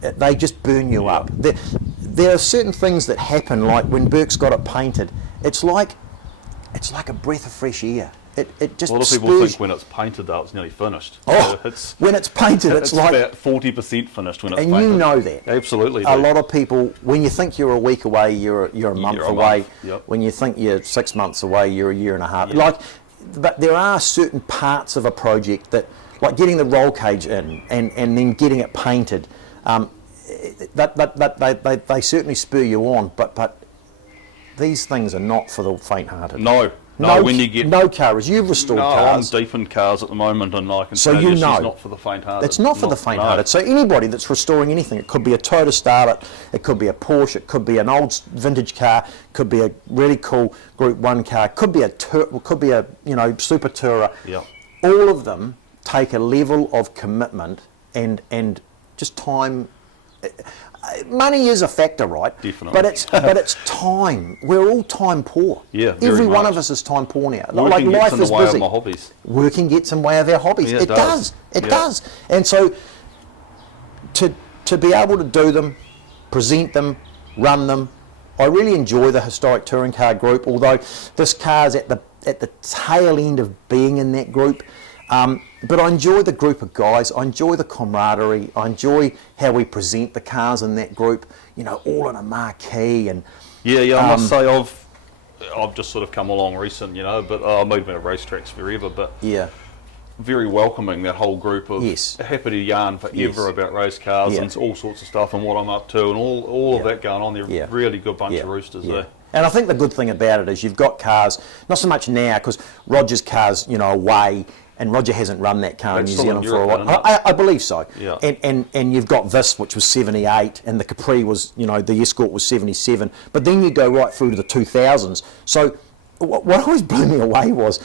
They just burn you up. There are certain things that happen, like when Burke's got it painted. It's like a breath of fresh air. It just a lot of people think when it's painted though it's nearly finished. Oh, when it's painted, it's like about 40% finished when it's and painted. And you know that. Absolutely. A lot of people, when you think you're a week away, you're a month away. Yep. When you think you're 6 months away, you're a year and a half. Yep. But there are certain parts of a project that, like getting the roll cage in and then getting it painted, they certainly spur you on. But these things are not for the faint-hearted. No, when you get no cars. You've restored cars. I'm deep in cars at the moment, and I can so tell you it's know not for the faint-hearted. It's not for the faint-hearted. So anybody that's restoring anything, it could be a Toyota Starlet, it could be a Porsche, it could be an old vintage car, it could be a really cool Group 1 car, it could be a Super Tourer. Yep. All of them take a level of commitment and just time. Money is a factor, right? Definitely. But it's time. We're all time poor. Yeah, very Every one much. of us is time poor now. Working life gets in is the way busy. of my hobbies. Working gets in the way of our hobbies. Yeah, it does. It Yeah. does. And so to be able to do them, present them, run them, I really enjoy the historic touring car group. Although this car's at the tail end of being in that group. But I enjoy the group of guys, I enjoy the camaraderie, I enjoy how we present the cars in that group, all in a marquee. And I must say I've just sort of come along recent, but I've moved out of racetracks forever, but very welcoming, that whole group of happy to yarn forever about race cars and all sorts of stuff and what I'm up to and all of that going on. They're a really good bunch of roosters there. And I think the good thing about it is you've got cars, not so much now, because Roger's car's, away, and Roger hasn't run that car in New Zealand for a while. I believe so. Yeah. And you've got this, which was 78, and the Capri was, the Escort was 77. But then you go right through to the 2000s. So what always blew me away was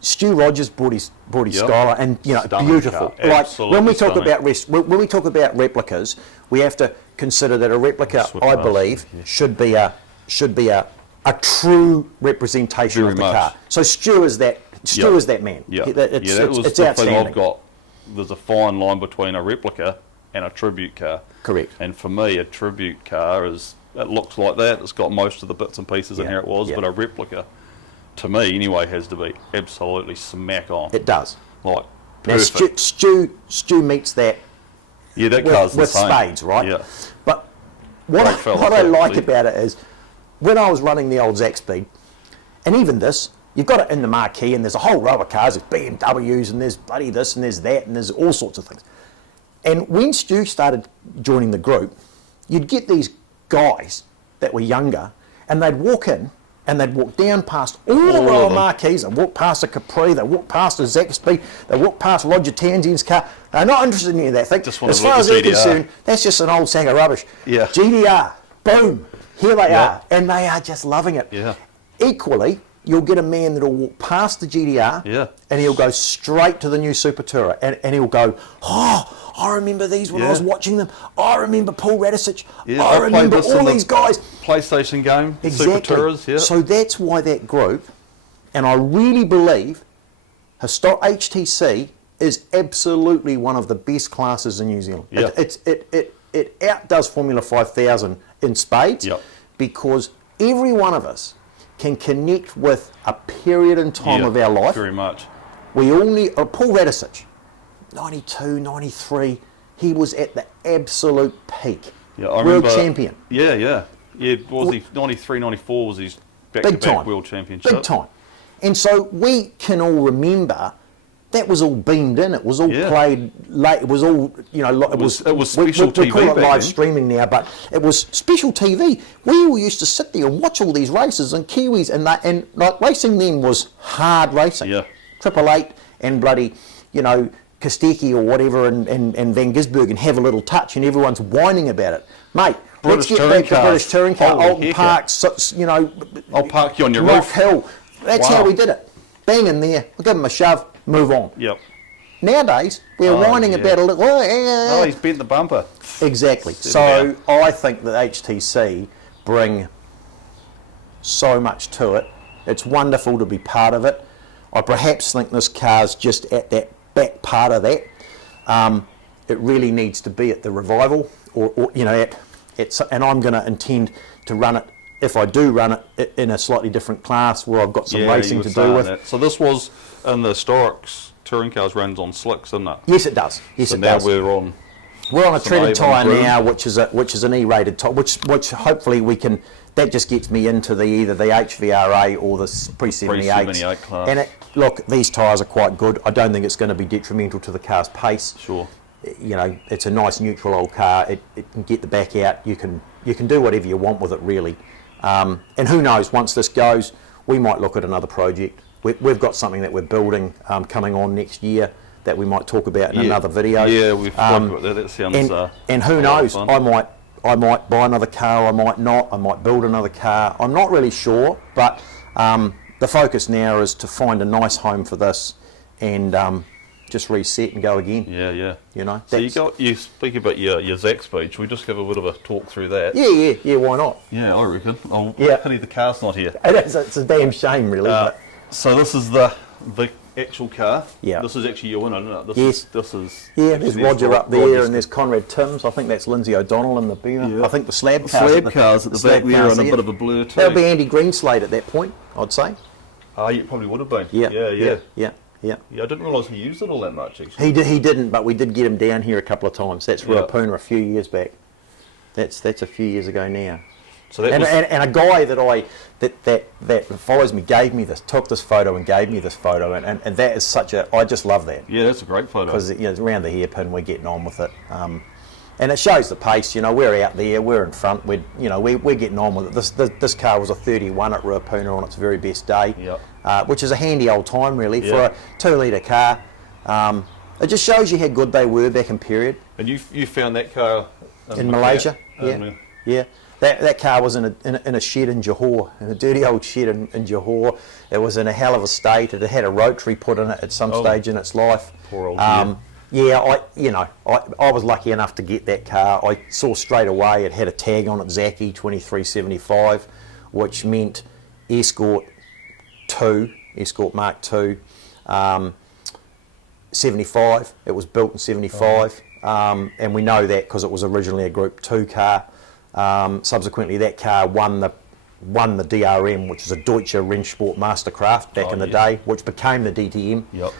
Stu Rogers brought his Skyline, and Stunning beautiful. Car. Like Absolutely when we talk stunning. when we talk about replicas, we have to consider that a replica, I believe, should be a true representation Very of the much. car. So Stu is that man. Yeah, It's that was the outstanding. thing I've got. There's a fine line between a replica and a tribute car. Correct. And for me, a tribute car it looks like that. It's got most of the bits and pieces in how it was, but a replica, to me anyway, has to be absolutely smack on. It does. Like Now, perfect. Stu meets that. Yeah, that car's the with same. spades, right? Yeah. But what I like about it is when I was running the old Zac Speed, and even this, you've got it in the marquee, and there's a whole row of cars. There's BMWs, and there's bloody this, and there's that, and there's all sorts of things. And when Stu started joining the group, you'd get these guys that were younger, and they'd walk in, and they'd walk down past all the row of marquees. They'd walk past a Capri, they'd walk past a Zac Speed, they'd walk past Roger Townsend's car. They're not interested in any of that thing. Just want as to far look as at they're GDR. concerned, that's just an old sack of rubbish. Yeah. GDR, boom, here they are, and they are just loving it. Yeah. Equally, you'll get a man that'll walk past the GDR, and he'll go straight to the new Super Tourer, and he'll go, oh, I remember these when I was watching them. I remember Paul Radisich. I remember all these guys. PlayStation game, Exactly. Super Tourers, yeah. So that's why that group, and I really believe historic HTC is absolutely one of the best classes in New Zealand. Yeah. It outdoes Formula 5000 in spades, because every one of us can connect with a period in time of our life. Very much. We all need Paul Radisich, 92, 93. He was at the absolute peak. Yeah, I World remember, champion. Yeah. Was he 93, 94 was his back-to-back world championship? Big time. And so we can all remember that was all beamed in. It was all played late. It was all, it was special TV we call it back live then. streaming now, but it was special TV. We all used to sit there and watch all these races, and Kiwis, and like racing then was hard racing. Yeah. 888 and bloody, Kostecki or whatever, and Van Gisbergen have a little touch, and everyone's whining about it. Mate, let's get back to British touring car, Alton Park, I'll park you on your Rock roof. Hill. That's how we did it. Bang in there, we'll give them a shove, move on. Yep. Nowadays, we're whining about a little... Oh, he's bent the bumper. Exactly. So I think that HTC bring so much to it. It's wonderful to be part of it. I perhaps think this car's just at that back part of that. It really needs to be at the revival, or and I'm going to intend to run it, if I do run it, in a slightly different class where I've got some racing to do with. That. So this was in the historics touring cars runs on slicks, isn't it? Yes, it does. Yes, so it now does. we're on a treaded tyre groom. now, which is an E-rated tyre, which hopefully we can. That just gets me into either the HVRA or the pre-78 class. And look, these tyres are quite good. I don't think it's going to be detrimental to the car's pace. Sure. It's a nice neutral old car. It can get the back out. You can do whatever you want with it, really. And who knows? Once this goes, we might look at another project. We've got something that we're building coming on next year that we might talk about in another video. Yeah, we've talked about that. That sounds. And who knows? I might buy another car. I might not. I might build another car. I'm not really sure, but the focus now is to find a nice home for this and just reset and go again. Yeah. So you speak about your Zac Speed. Should we just give a bit of a talk through that? Yeah. Why not? Yeah, I reckon. Pity the car's not here. It's a damn shame, really. So this is the actual car. Yeah. This is actually you in it, isn't it? This is. Yeah, there's Roger up there, and there's Conrad Timms. I think that's Lindsay O'Donnell in the Beamer. Yeah. I think the slab cars at the back there are in a bit of a blur too. That'll be Andy Greenslade at that point, I'd say. You probably would have been. Yeah. Yeah, I didn't realise he used it all that much, actually. He didn't, but we did get him down here a couple of times. That's Ruapuna a few years back. That's a few years ago now. So that and a guy that follows me took this photo and gave me this photo, and that is I just love that. Yeah, that's a great photo. Because it's around the hairpin, we're getting on with it. And it shows the pace. We're out there, we're in front. We're getting on with it. This car was a 31 at Ruapuna on its very best day, which is a handy old time really for a 2-litre car. It just shows you how good they were back in period. And you found that car in Malaysia? Yeah. That car was in a shed in Johor, in a dirty old shed in Johor. It was in a hell of a state. It had a rotary put in it at some stage in its life. Poor old yeah, I was lucky enough to get that car. I saw straight away it had a tag on it, Zaki 2375, which meant Escort 2, Escort Mark II, 75. It was built in 75, and we know that because it was originally a Group 2 car. Subsequently, that car won the DRM, which is a Deutsche Rennsport Mastercraft back in the day, which became the DTM. Yep.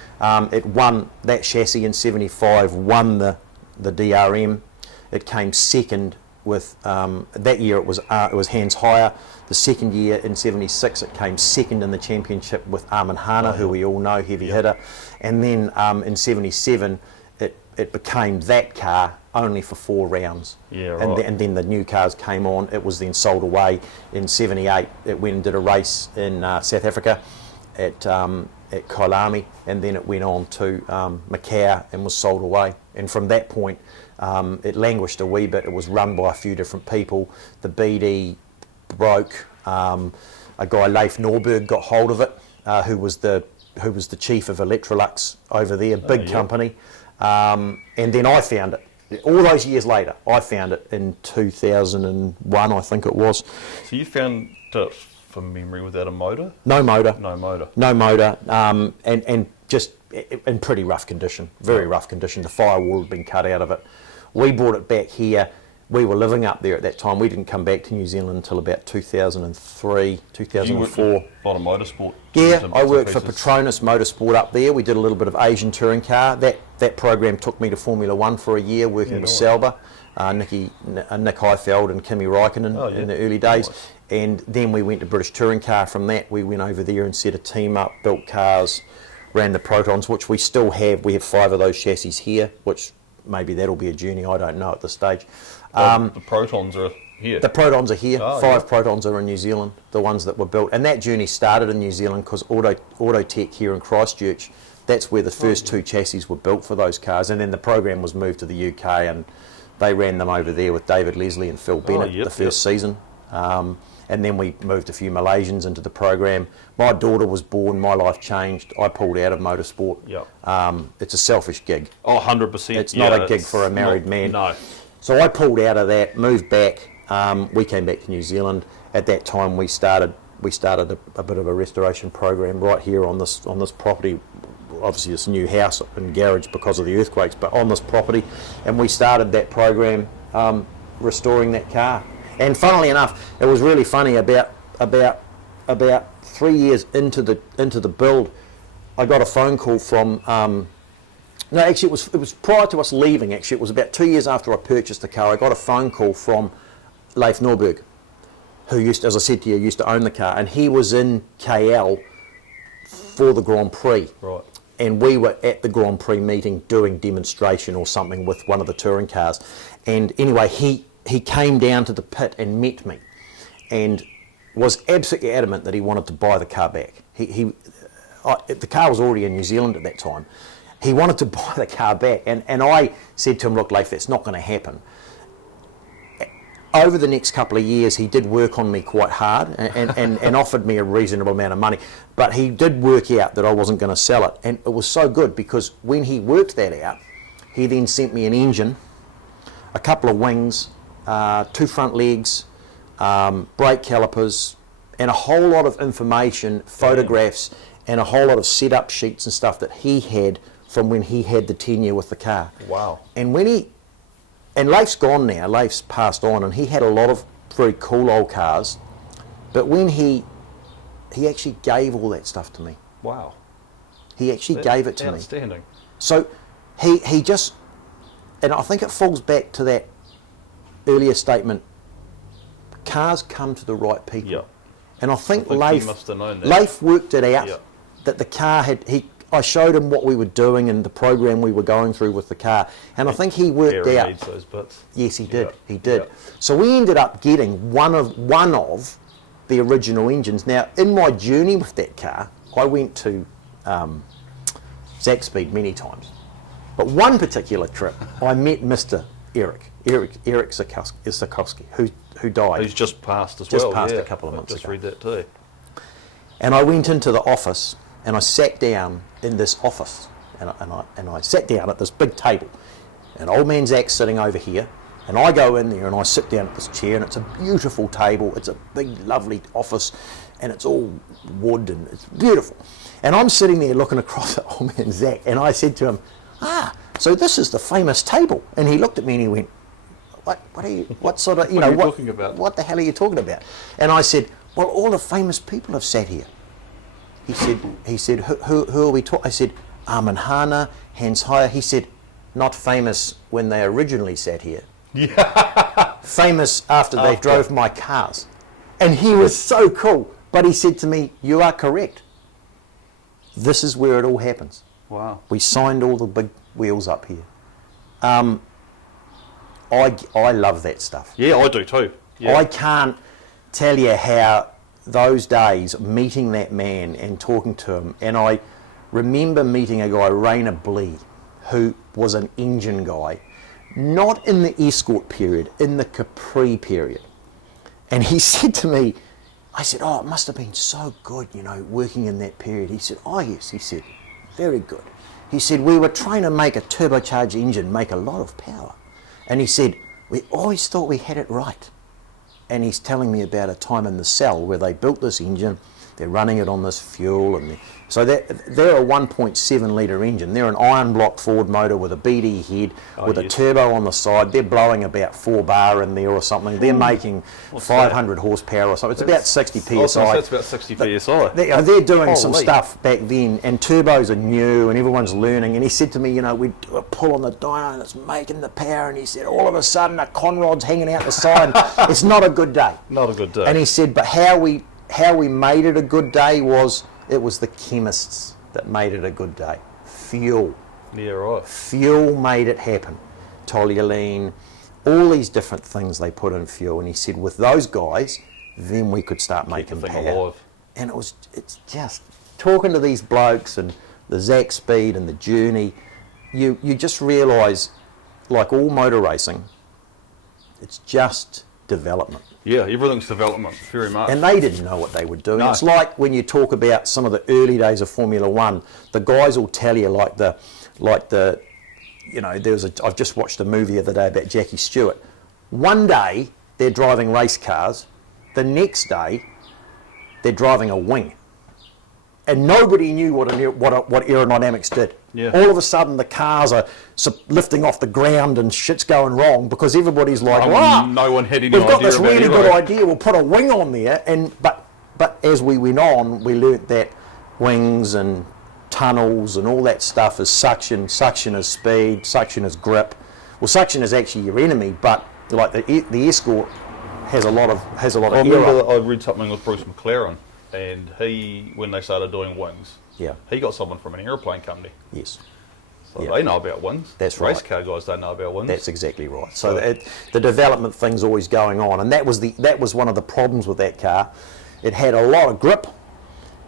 It won that chassis in 75, won the DRM. It came second with that year. It was Hans Hire. The second year in 76, it came second in the championship with Armin Hana, who we all know, heavy hitter. And then in 77, it became that car only for 4 rounds. Yeah, right. And then the new cars came on. It was then sold away in 78. It went and did a race in South Africa at Kailami, and then it went on to Macau and was sold away. And from that point, it languished a wee bit. It was run by a few different people. The BD broke. A guy, Leif Norberg, got hold of it, who was the chief of Electrolux over there, big company. And then I found it. All those years later, I found it in 2001, I think it was. So you found it, from memory, without a motor? No motor. No motor. No motor, and just in pretty rough condition, very rough condition. The firewall had been cut out of it. We brought it back here. We were living up there at that time. We didn't come back to New Zealand until about 2003, 2004. You worked a lot of motorsport. Yeah, I worked for Petronas Motorsport up there. We did a little bit of Asian touring car. That program took me to Formula One for a year, working with Sauber, Nick Heifeld and Kimi Raikkonen in the early days. Nice. And then we went to British Touring Car. From that, we went over there and set a team up, built cars, ran the Protons, which we still have. We have 5 of those chassis here, which maybe that'll be a journey, I don't know at this stage. The Protons are here? The Protons are here. 5 Protons are in New Zealand, the ones that were built. And that journey started in New Zealand because Autotech here in Christchurch, that's where the first 2 chassis were built for those cars. And then the program was moved to the UK and they ran them over there with David Leslie and Phil Bennett the first season. And then we moved a few Malaysians into the program. My daughter was born, my life changed. I pulled out of motorsport. It's a selfish gig. Oh, 100%. It's not a gig for a married man. No. So I pulled out of that, moved back. We came back to New Zealand. At that time, we started a bit of a restoration program right here on this property. Obviously, it's a new house and garage because of the earthquakes, but on this property, and we started that program restoring that car. And funnily enough, it was really funny. About 3 years into the build, I got a phone call from. No, actually, it was prior to us leaving. Actually, it was about 2 years after I purchased the car. I got a phone call from Leif Norberg, who used, as I said to you, used to own the car, and he was in KL for the Grand Prix. Right. And we were at the Grand Prix meeting doing demonstration or something with one of the touring cars. And anyway, he came down to the pit and met me and was absolutely adamant that he wanted to buy the car back. The car was already in New Zealand at that time. He wanted to buy the car back. And I said to him, look, Leif, that's not going to happen. Over the next couple of years, he did work on me quite hard and offered me a reasonable amount of money. But he did work out that I wasn't going to sell it. And it was so good because when he worked that out, he then sent me an engine, a couple of wings, 2 front legs, brake calipers, and a whole lot of information, photographs, and a whole lot of setup sheets and stuff that he had from when he had the tenure with the car. Wow. And Leif's gone now, Leif's passed on, and he had a lot of very cool old cars, but when he actually gave all that stuff to me. Wow. He actually gave it to me. Outstanding. So he just, and I think it falls back to that earlier statement, cars come to the right people. Yep. And I think he must have known that. Leif worked it out, that the car I showed him what we were doing and the program we were going through with the car, and I think he worked out. Needs those bits. Yes, he did. He did. So we ended up getting one of the original engines. Now, in my journey with that car, I went to Zaxby's many times, but one particular trip, I met Mr. Eric Zakowski, who died. Who's just passed as just well. Just passed a couple of months ago. Just read that too. And I went into the office and I sat down in this office and I sat down at this big table. And old man Zach's sitting over here, and I go in there and I sit down at this chair, and it's a beautiful table. It's a big, lovely office, and it's all wood and it's beautiful. And I'm sitting there looking across at old man Zach, and I said to him, so this is the famous table. And he looked at me and he went, what sort of, what talking about? What the hell are you talking about? And I said, well, all the famous people have sat here. He said, who are we talking? I said, Armin Hana, Hans Heyer. He said, not famous when they originally sat here. Yeah. Famous after they drove my cars. And he was so cool. But he said to me, you are correct. This is where it all happens. Wow. We signed all the big wheels up here. I love that stuff. Yeah, I do too. Yeah. I can't tell you how those days, meeting that man and talking to him, and I remember meeting a guy, Rainer Blee, who was an engine guy, not in the escort period, in the Capri period. And he said to me, I said, it must have been so good, working in that period. He said, yes. He said, very good. He said, we were trying to make a turbocharged engine make a lot of power. And he said, we always thought we had it right. And he's telling me about a time in the cell where they built this engine, they're running it on this fuel, and so they're a 1.7 litre engine. They're an iron block Ford motor with a BD head, with a turbo on the side. They're blowing about 4 bar in there or something. They're making 500 horsepower or something. It's about 60 PSI. That's about 60 PSI. They're doing some stuff back then, and turbos are new and everyone's learning. And he said to me, we do a pull on the dyno and it's making the power. And he said, all of a sudden a conrod's hanging out the side. It's not a good day. Not a good day. And he said, but how we made it a good day was, it was the chemists that made it a good day. Fuel. Yeah, right. Fuel made it happen. Toluene, all these different things they put in fuel. And he said, with those guys, then we could start making power. Alive. And it's just talking to these blokes and the Zach Speed and the Journey, you just realise, like all motor racing, it's just development. Yeah, everything's development, very much. And they didn't know what they were doing. No. It's like when you talk about some of the early days of Formula One, the guys will tell you I've just watched a movie the other day about Jackie Stewart. One day they're driving race cars, the next day they're driving a wing. And nobody knew what aerodynamics did. Yeah. All of a sudden the cars are lifting off the ground and shit's going wrong because everybody's like, no one had any we've got idea this about really it, good idea, we'll put a wing on there. But as we went on, we learnt that wings and tunnels and all that stuff is suction is speed, suction is grip. Well, suction is actually your enemy, but like the Escort has a lot of I remember I read something with Bruce McLaren, and when they started doing wings, he got someone from an aeroplane company. Yes. So they know about wings. That's right. Race car guys don't know about wings. That's exactly right. So the development thing's always going on, and that was one of the problems with that car. It had a lot of grip.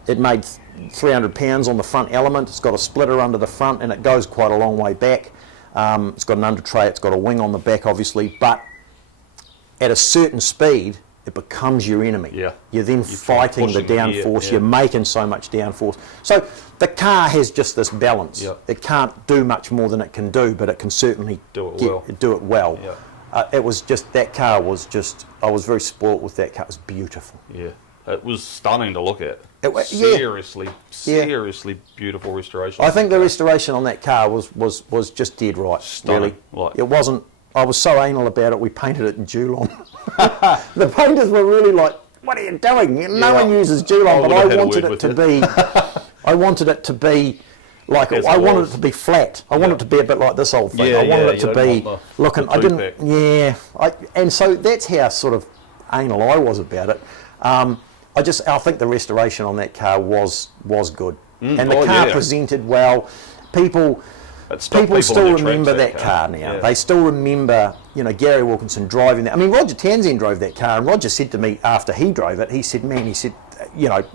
It made 300 pounds on the front element. It's got a splitter under the front, and it goes quite a long way back. It's got an under tray. It's got a wing on the back, obviously, but at a certain speed, it becomes your enemy. Yeah. You're then fighting the downforce. You're making so much downforce. So the car has just this balance. Yeah. It can't do much more than it can do, but it can certainly do it well. Yeah. It was just, that car was just, I was very spoilt with that car. It was beautiful. Yeah. It was stunning to look at. Seriously beautiful restoration. I think the restoration on that car was just dead right. Stunning. Really. It wasn't. I was so anal about it. We painted it in Geelong. The painters were really like, "What are you doing?" No one uses Geelong, but I wanted it to be. I wanted it to be like I wanted it to be flat. I wanted it to be a bit like this old thing. I wanted it to be looking. I didn't. Yeah. And so that's how sort of anal I was about it. I think the restoration on that car was good, and the car presented well. People still remember that car now. Yeah. They still remember, Gary Wilkinson driving that. I mean, Roger Townsend drove that car, and Roger said to me after he drove it, he said,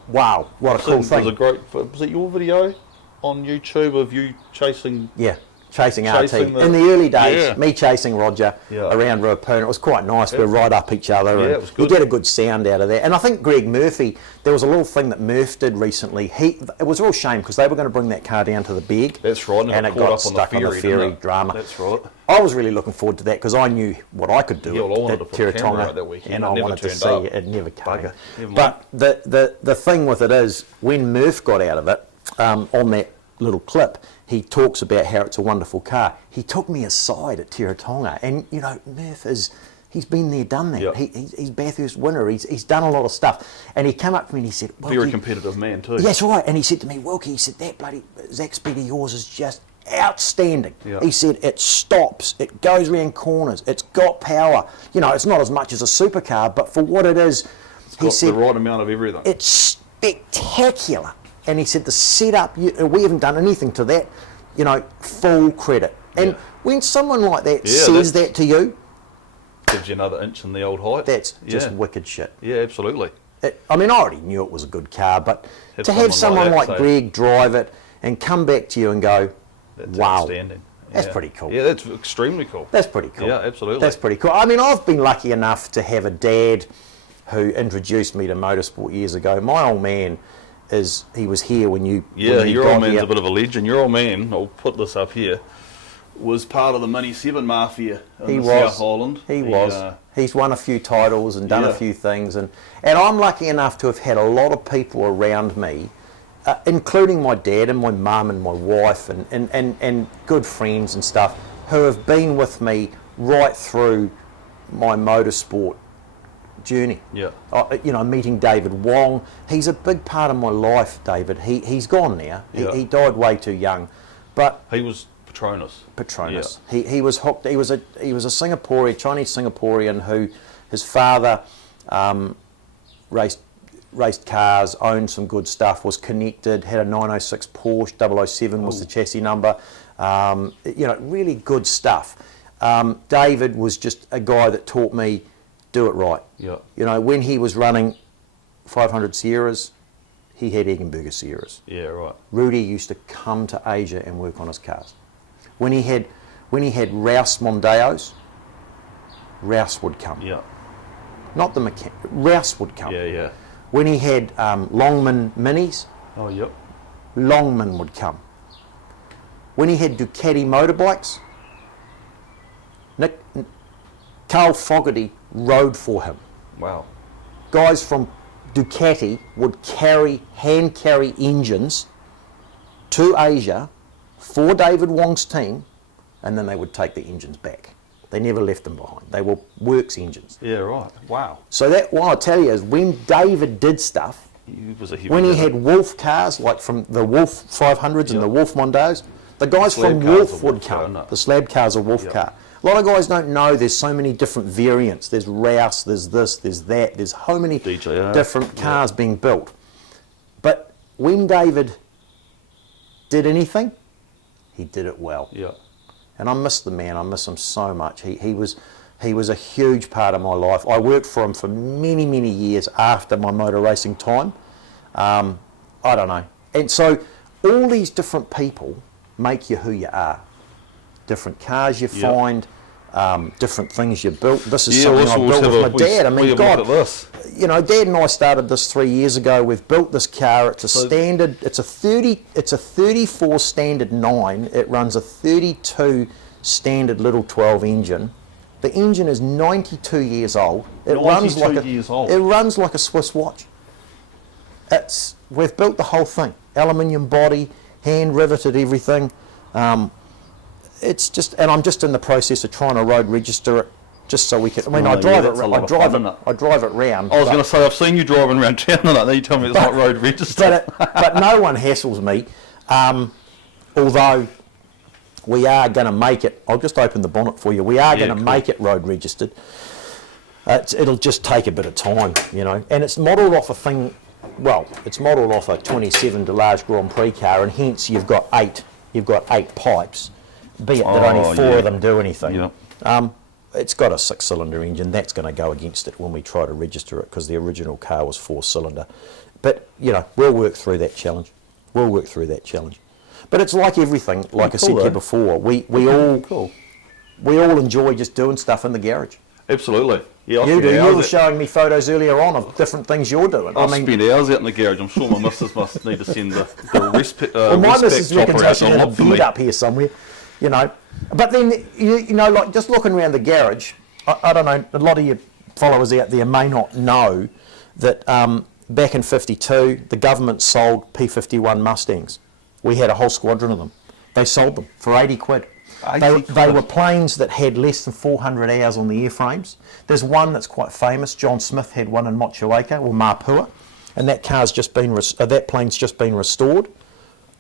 wow, what a cool thing. Was it your video on YouTube of you chasing Chasing RT. In the early days, me chasing Roger around Ruapuna, it was quite nice. We're right up each other. And it was good. You get a good sound out of that. And I think Greg Murphy, there was a little thing that Murph did recently. It was a real shame because they were going to bring that car down to the Beg. That's right. And it got stuck on the ferry drama. That's right. I was really looking forward to that because I knew what I could do at Tiratonga, that weekend. and I wanted to see it. It never came. Never but the thing with it is, when Murph got out of it, on that little clip, he talks about how it's a wonderful car. He took me aside at Tiratonga, and you know, Murph he's been there, done that. He's Bathurst winner. He's done a lot of stuff. And he came up to me and he said, very competitive man too. That's right. And he said to me, Wilkie, he said, that bloody Zach Speed of yours is just outstanding. He said, it stops, it goes around corners, it's got power. You know, it's not as much as a supercar, but for what it is, he said, the right amount of everything. It's spectacular. And he said, the setup, we haven't done anything to that, you know, full credit. And when someone like that says that to you, gives you another inch in the old height. That's just wicked shit. Yeah, absolutely. I mean, I already knew it was a good car, but to have someone like Greg drive it and come back to you and go, wow, outstanding. That's pretty cool. Yeah, that's extremely cool. That's pretty cool. Yeah, absolutely. That's pretty cool. I mean, I've been lucky enough to have a dad who introduced me to motorsport years ago. My old man he was here when you your old man's a bit of a legend. Your old man, I'll put this up here, was part of the Mini 7 Mafia in South Island. He was. He's won a few titles and done a few things. And I'm lucky enough to have had a lot of people around me, including my dad and my mum and my wife and good friends and stuff, who have been with me right through my motorsport journey. You know, meeting David Wong. He's a big part of my life, David. He's gone now. He died way too young. But he was Petronas. He was hooked. He was a Singaporean, Chinese Singaporean who his father raced cars, owned some good stuff, was connected, had a 906 Porsche, 007 was the chassis number. You know, really good stuff. David was just a guy that taught me, do it right. You know, when he was running 500 Sierras, he had Eggenberger Sierras. Rudy used to come to Asia and work on his cars. When he had Rouse Mondeos, Rouse would come. Not the mechanic. Rouse would come. When he had Longman Minis, Longman would come. When he had Ducati motorbikes, Carl Fogarty rode for him. Wow. Guys from Ducati would hand carry engines to Asia for David Wong's team, and then they would take the engines back. They never left them behind. They were works engines. Wow. So that, what I'll tell you is, when David did stuff, when he had Wolf cars, like from the Wolf 500s and the Wolf Mondeos, the guys from Wolf would come. The slab cars are Wolf car. A lot of guys don't know there's so many different variants. There's Rouse, there's this, there's that. There's so many different cars being built. But when David did anything, he did it well. And I miss the man. I miss him so much. He was a huge part of my life. I worked for him for many, many years after my motor racing time. I don't know. And so all these different people make you who you are. Different cars you find, different things you built. This is something I built with my dad. I mean, God, you know, Dad and I started this 3 years ago. We've built this car. It's a standard. It's a 34 standard 9. It runs a 32 standard little 12 engine. The engine is 92 years old. It runs like a Swiss watch. We've built the whole thing. Aluminium body, hand riveted everything. It's just, and I'm just in the process of trying to road register it, just so we can. I mean, I drive it round. I was going to say, I've seen you driving around town, and now you tell me it's not road registered. But no one hassles me. Although we are going to make it. I'll just open the bonnet for you. We are going to make it road registered. It'll just take a bit of time, you know. And it's modelled off a thing. Well, it's modelled off a 27 Delage Grand Prix car, and hence you've got 8 pipes. Be it that only 4 of them do anything. It's got a 6-cylinder engine. That's going to go against it when we try to register it, because the original car was 4-cylinder. But, you know, we'll work through that challenge. But it's like everything, like I said to you before, we all enjoy just doing stuff in the garage. Absolutely. Yeah, you do. You were showing me photos earlier on of different things you're doing. I spent hours out in the garage. I'm sure my missus must need to send the well, my missus reckons I should have a bed up here somewhere, you know. But then, you know, like just looking around the garage, I don't know, a lot of your followers out there may not know that back in '52, the government sold P-51 Mustangs. We had a whole squadron of them. They sold them for 80 quid. They were planes that had less than 400 hours on the airframes. There's one that's quite famous. John Smith had one in Motueka or Mapua, and that car's just been that plane's just been restored.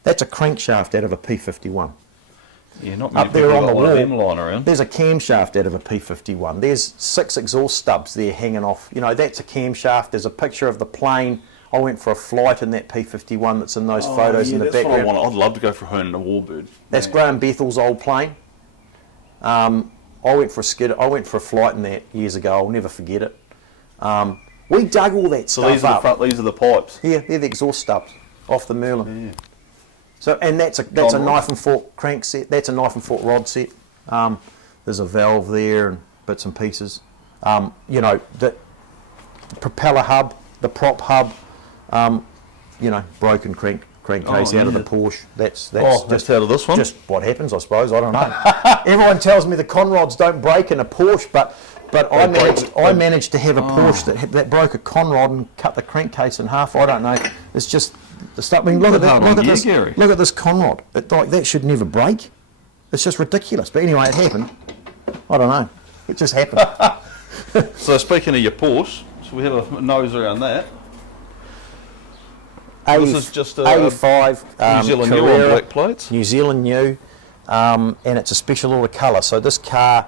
That's a crankshaft out of a P-51. Yeah, not up there on the wall. Around. There's a camshaft out of a P-51. There's 6 exhaust stubs there hanging off. You know, that's a camshaft. There's a picture of the plane. I went for a flight in that P-51 that's in those photos in the background. What I want. I'd love to go for a Herndon Warbird. That's Graham Bethel's old plane. I went for a flight in that years ago. I'll never forget it. We dug all that stuff up. These are the pipes. Yeah, they're the exhaust stubs off the Merlin. Yeah. So, and that's a knife and fork crank set. That's a knife and fork rod set. There's a valve there and bits and pieces. You know, the propeller hub, the prop hub. You know, broken crankcase out of the Porsche. That's just out of this one. Just what happens, I suppose. I don't know. Everyone tells me the conrods don't break in a Porsche, but I managed to have a Porsche that broke a conrod and cut the crankcase in half. I don't know. It's just the stuff. I mean, look at this. Look at this conrod. Like that should never break. It's just ridiculous. But anyway, it happened. I don't know. It just happened. So speaking of your Porsche, so we have a nose around that. This is just a 85 New Zealand new on black plates. New Zealand new, and it's a special order colour. So this car,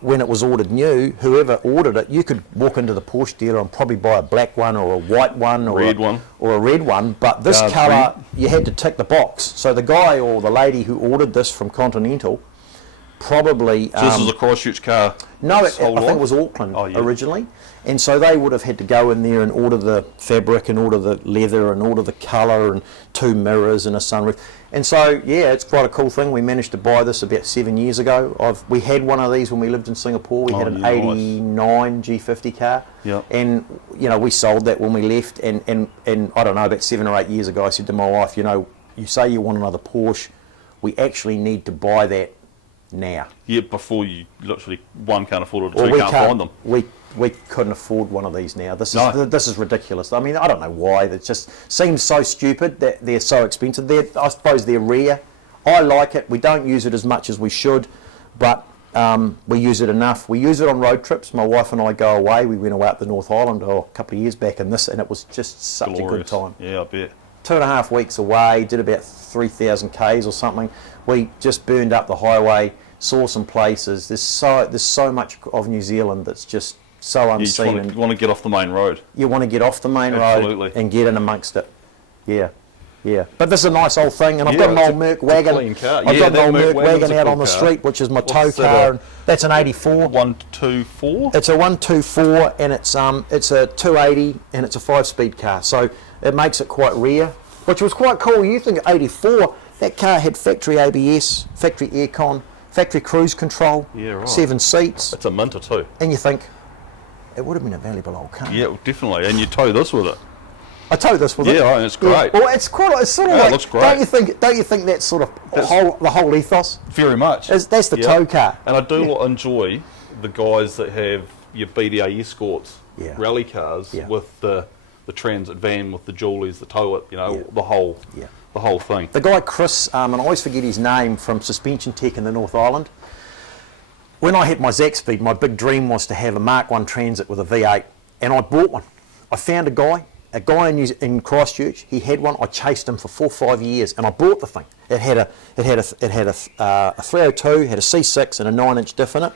when it was ordered new, whoever ordered it, you could walk into the Porsche dealer and probably buy a black one or a white one or a red one. But this colour, you had to tick the box. So the guy or the lady who ordered this from Continental probably... So this is a Christchurch car? No, I think it was Auckland originally. And so they would have had to go in there and order the fabric and order the leather and order the colour and 2 mirrors and a sunroof. And so, yeah, it's quite a cool thing. We managed to buy this about 7 years ago. We had one of these when we lived in Singapore. We had an 89 G50 car. Yep. And, you know, we sold that when we left. And I don't know, about 7 or 8 years ago, I said to my wife, you know, you say you want another Porsche. We actually need to buy that now. Yeah, before you literally, one, can't afford it, or two, can't find them. We couldn't afford one of these now. This is ridiculous. I mean, I don't know why. It just seems so stupid that they're so expensive. I suppose they're rare. I like it. We don't use it as much as we should, but we use it enough. We use it on road trips. My wife and I go away. We went away up the North Island a couple of years back, and it was just such a good time. Yeah, I bet. 2.5 weeks away, did about 3,000 Ks or something. We just burned up the highway, saw some places. There's so much of New Zealand that's just so unseen. You want to get off the main road. You want to get off the main road and get in amongst it. Yeah. But this is a nice old thing, and I've got an old Merc wagon. Clean car. I've got an old Merc wagon out on the street, which is my tow car. And that's an 84. 124. It's a 124, and it's a 280, and it's a 5-speed car. So it makes it quite rare, which was quite cool. You think 84, that car had factory ABS, factory aircon, factory cruise control, 7 seats. It's a Minter too. And you think, it would have been a valuable old car. Yeah, definitely. And you tow this with it. I tow this with it. Yeah, it's great. Well, it's sort of like. It looks great. Don't you think that's sort of the whole ethos? Very much. That's the tow car. And I do enjoy the guys that have your BDA Escorts, rally cars with the transit van with the Julies, the tow it, the whole thing. The guy Chris, and I always forget his name, from Suspension Tech in the North Island. When I hit my Zaxby, my big dream was to have a Mark 1 Transit with a V8, and I bought one. I found a guy in Christchurch. He had one. I chased him for 4 or 5 years, and I bought the thing. It had a 302, had a C6 and a 9-inch diff in it,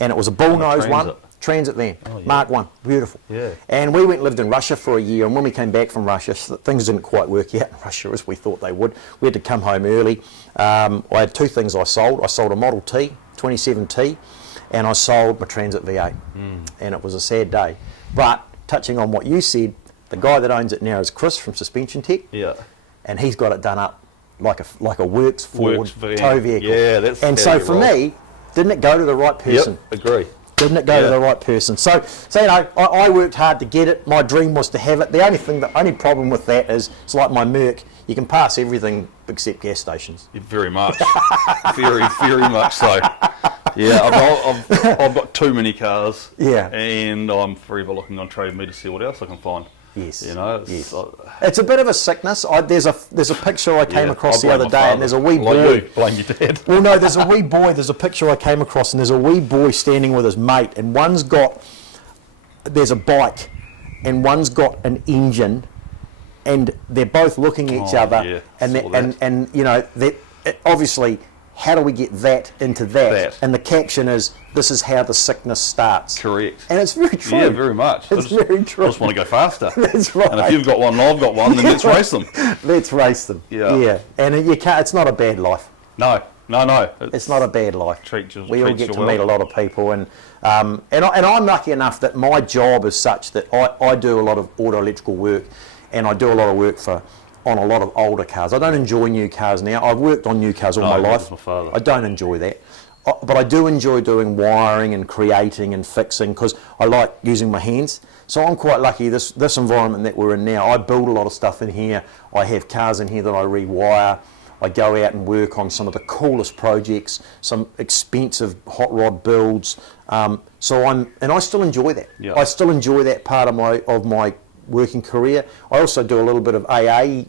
and it was a bullnose one. Transit van, Mark 1, beautiful. Yeah. And we went and lived in Russia for a year, and when we came back from Russia, things didn't quite work out in Russia as we thought they would. We had to come home early. I had 2 things I sold. I sold a Model T, 27T, and I sold my Transit V8. And it was a sad day. But touching on what you said, the guy that owns it now is Chris from Suspension Tech. Yeah. And he's got it done up like a Works Ford van. tow vehicle. Yeah, that's and so for me, didn't it go to the right person? Yep, agree. Didn't it go to the right person? So you know, I worked hard to get it. My dream was to have it. The only problem with that is it's like my Merc. You can pass everything except gas stations. Very much, very much so. Yeah, I've got too many cars. Yeah, and I'm forever looking on Trade Me to see what else I can find. Yes, you know, it's a bit of a sickness. There's a picture I came across the other day, and there's a wee boy. Blame your dad. Well, no, there's a wee boy. There's a picture I came across, and there's a wee boy standing with his mate, and there's a bike, and one's got an engine, and they're both looking at each other, and you know, obviously, how do we get that into that? And the caption is, "This is how the sickness starts." Correct. And it's very true. Yeah, very much. It's very true. I just want to go faster. That's right. And if you've got one and I've got one, then let's race them. Let's race them. Yeah. And you can't. It's not a bad life. No. It's not a bad life. We all get to meet a lot of people, and I'm lucky enough that my job is such that I do a lot of auto electrical work, and I do a lot of work on a lot of older cars. I don't enjoy new cars now. I've worked on new cars all my life. My father. I don't enjoy that. But I do enjoy doing wiring and creating and fixing because I like using my hands. So I'm quite lucky, this environment that we're in now, I build a lot of stuff in here. I have cars in here that I rewire. I go out and work on some of the coolest projects, some expensive hot rod builds. And I still enjoy that. Yeah. I still enjoy that part of my working career. I also do a little bit of AA,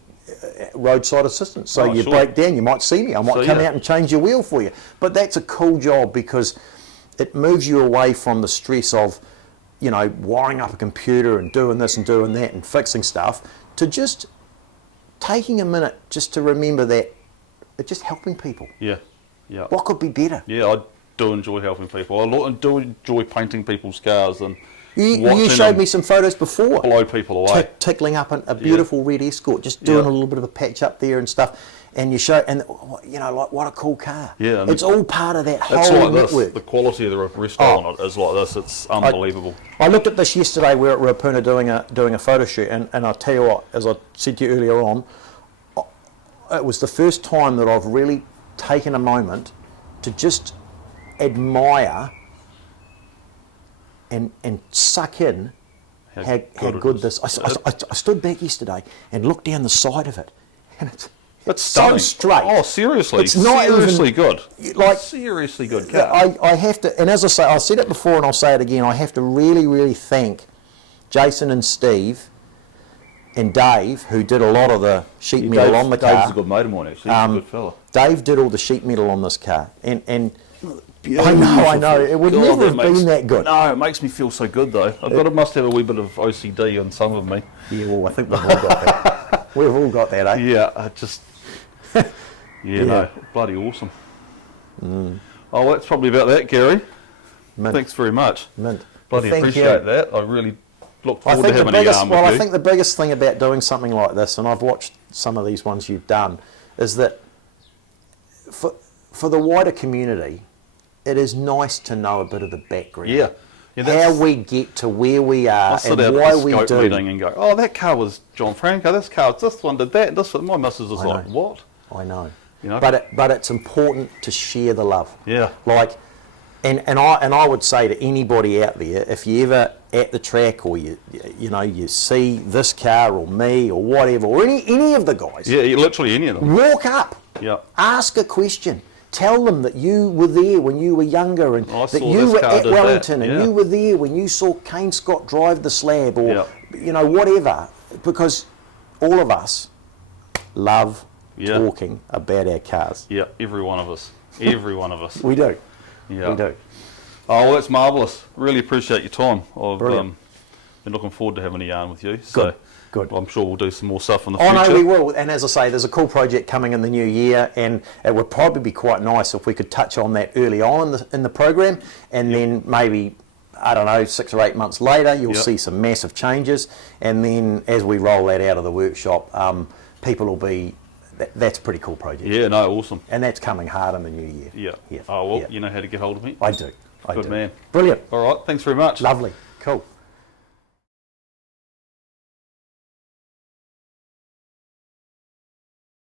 roadside assistance. So you break down, you might see me. I might come out and change your wheel for you. But that's a cool job because it moves you away from the stress of, you know, wiring up a computer and doing this and doing that and fixing stuff, to just taking a minute just to remember that it's just helping people. Yeah. What could be better? Yeah, I do enjoy helping people. I do enjoy painting people's cars and you showed me some photos before. Blow people away. Tickling up a beautiful red Escort, just doing a little bit of a patch up there and stuff. And you show, and you know, like, what a cool car. Yeah. It's all part of that whole network. The quality of the resto on it is like this. It's unbelievable. I looked at this yesterday. We were at Rapuna doing a photo shoot, and I'll tell you what, as I said to you earlier on, it was the first time that I've really taken a moment to just admire and suck in how good this. I stood back yesterday and looked down the side of it, and it's so straight. Oh, seriously, it's not seriously good. Like, seriously good car. I have to, and as I say, I said it before and I'll say it again. I have to really, really thank Jason and Steve and Dave, who did a lot of the sheet metal on the car. Dave's a good mate of mine, actually. He's a good fella. Dave did all the sheet metal on this car, and I know. It would never have been that good. No, it makes me feel so good though. Must have a wee bit of OCD on some of me. Yeah, well, I think we've all got that. We've all got that, eh? Yeah, no, bloody awesome. Oh, that's probably about that, Gary. Mint. Thanks very much. Mint. Bloody appreciate that. I really look forward to having a yarn with you. I think the biggest thing about doing something like this, and I've watched some of these ones you've done, is that for the wider community, it is nice to know a bit of the background. Yeah. How we get to where we are and why we do. Meeting and go, oh, that car was John Franco. This car, this one did that. This one. My missus is like, what? I know. You know. But it's important to share the love. Yeah. Like, and I would say to anybody out there, if you ever at the track or you see this car or me or whatever or any of the guys. Yeah, literally any of them. Walk up. Yeah. Ask a question. Tell them that you were there when you were younger and that you were at Wellington and you were there when you saw Kane Scott drive the slab or whatever, because all of us love talking about our cars. Yeah, every one of us. Every one of us. We do. Yeah. We do. Oh, well, that's marvellous. Really appreciate your time. I've been looking forward to having a yarn with you. So Good. I'm sure we'll do some more stuff in the future. Oh, no, we will. And as I say, there's a cool project coming in the new year, and it would probably be quite nice if we could touch on that early on in the program, and then maybe, I don't know, 6 or 8 months later, you'll see some massive changes, and then as we roll that out of the workshop, people will be... That's a pretty cool project. Yeah, no, awesome. And that's coming hard in the new year. Yeah. Oh, well, you know how to get hold of me? I do. Good man. Brilliant. All right, thanks very much. Lovely. Cool.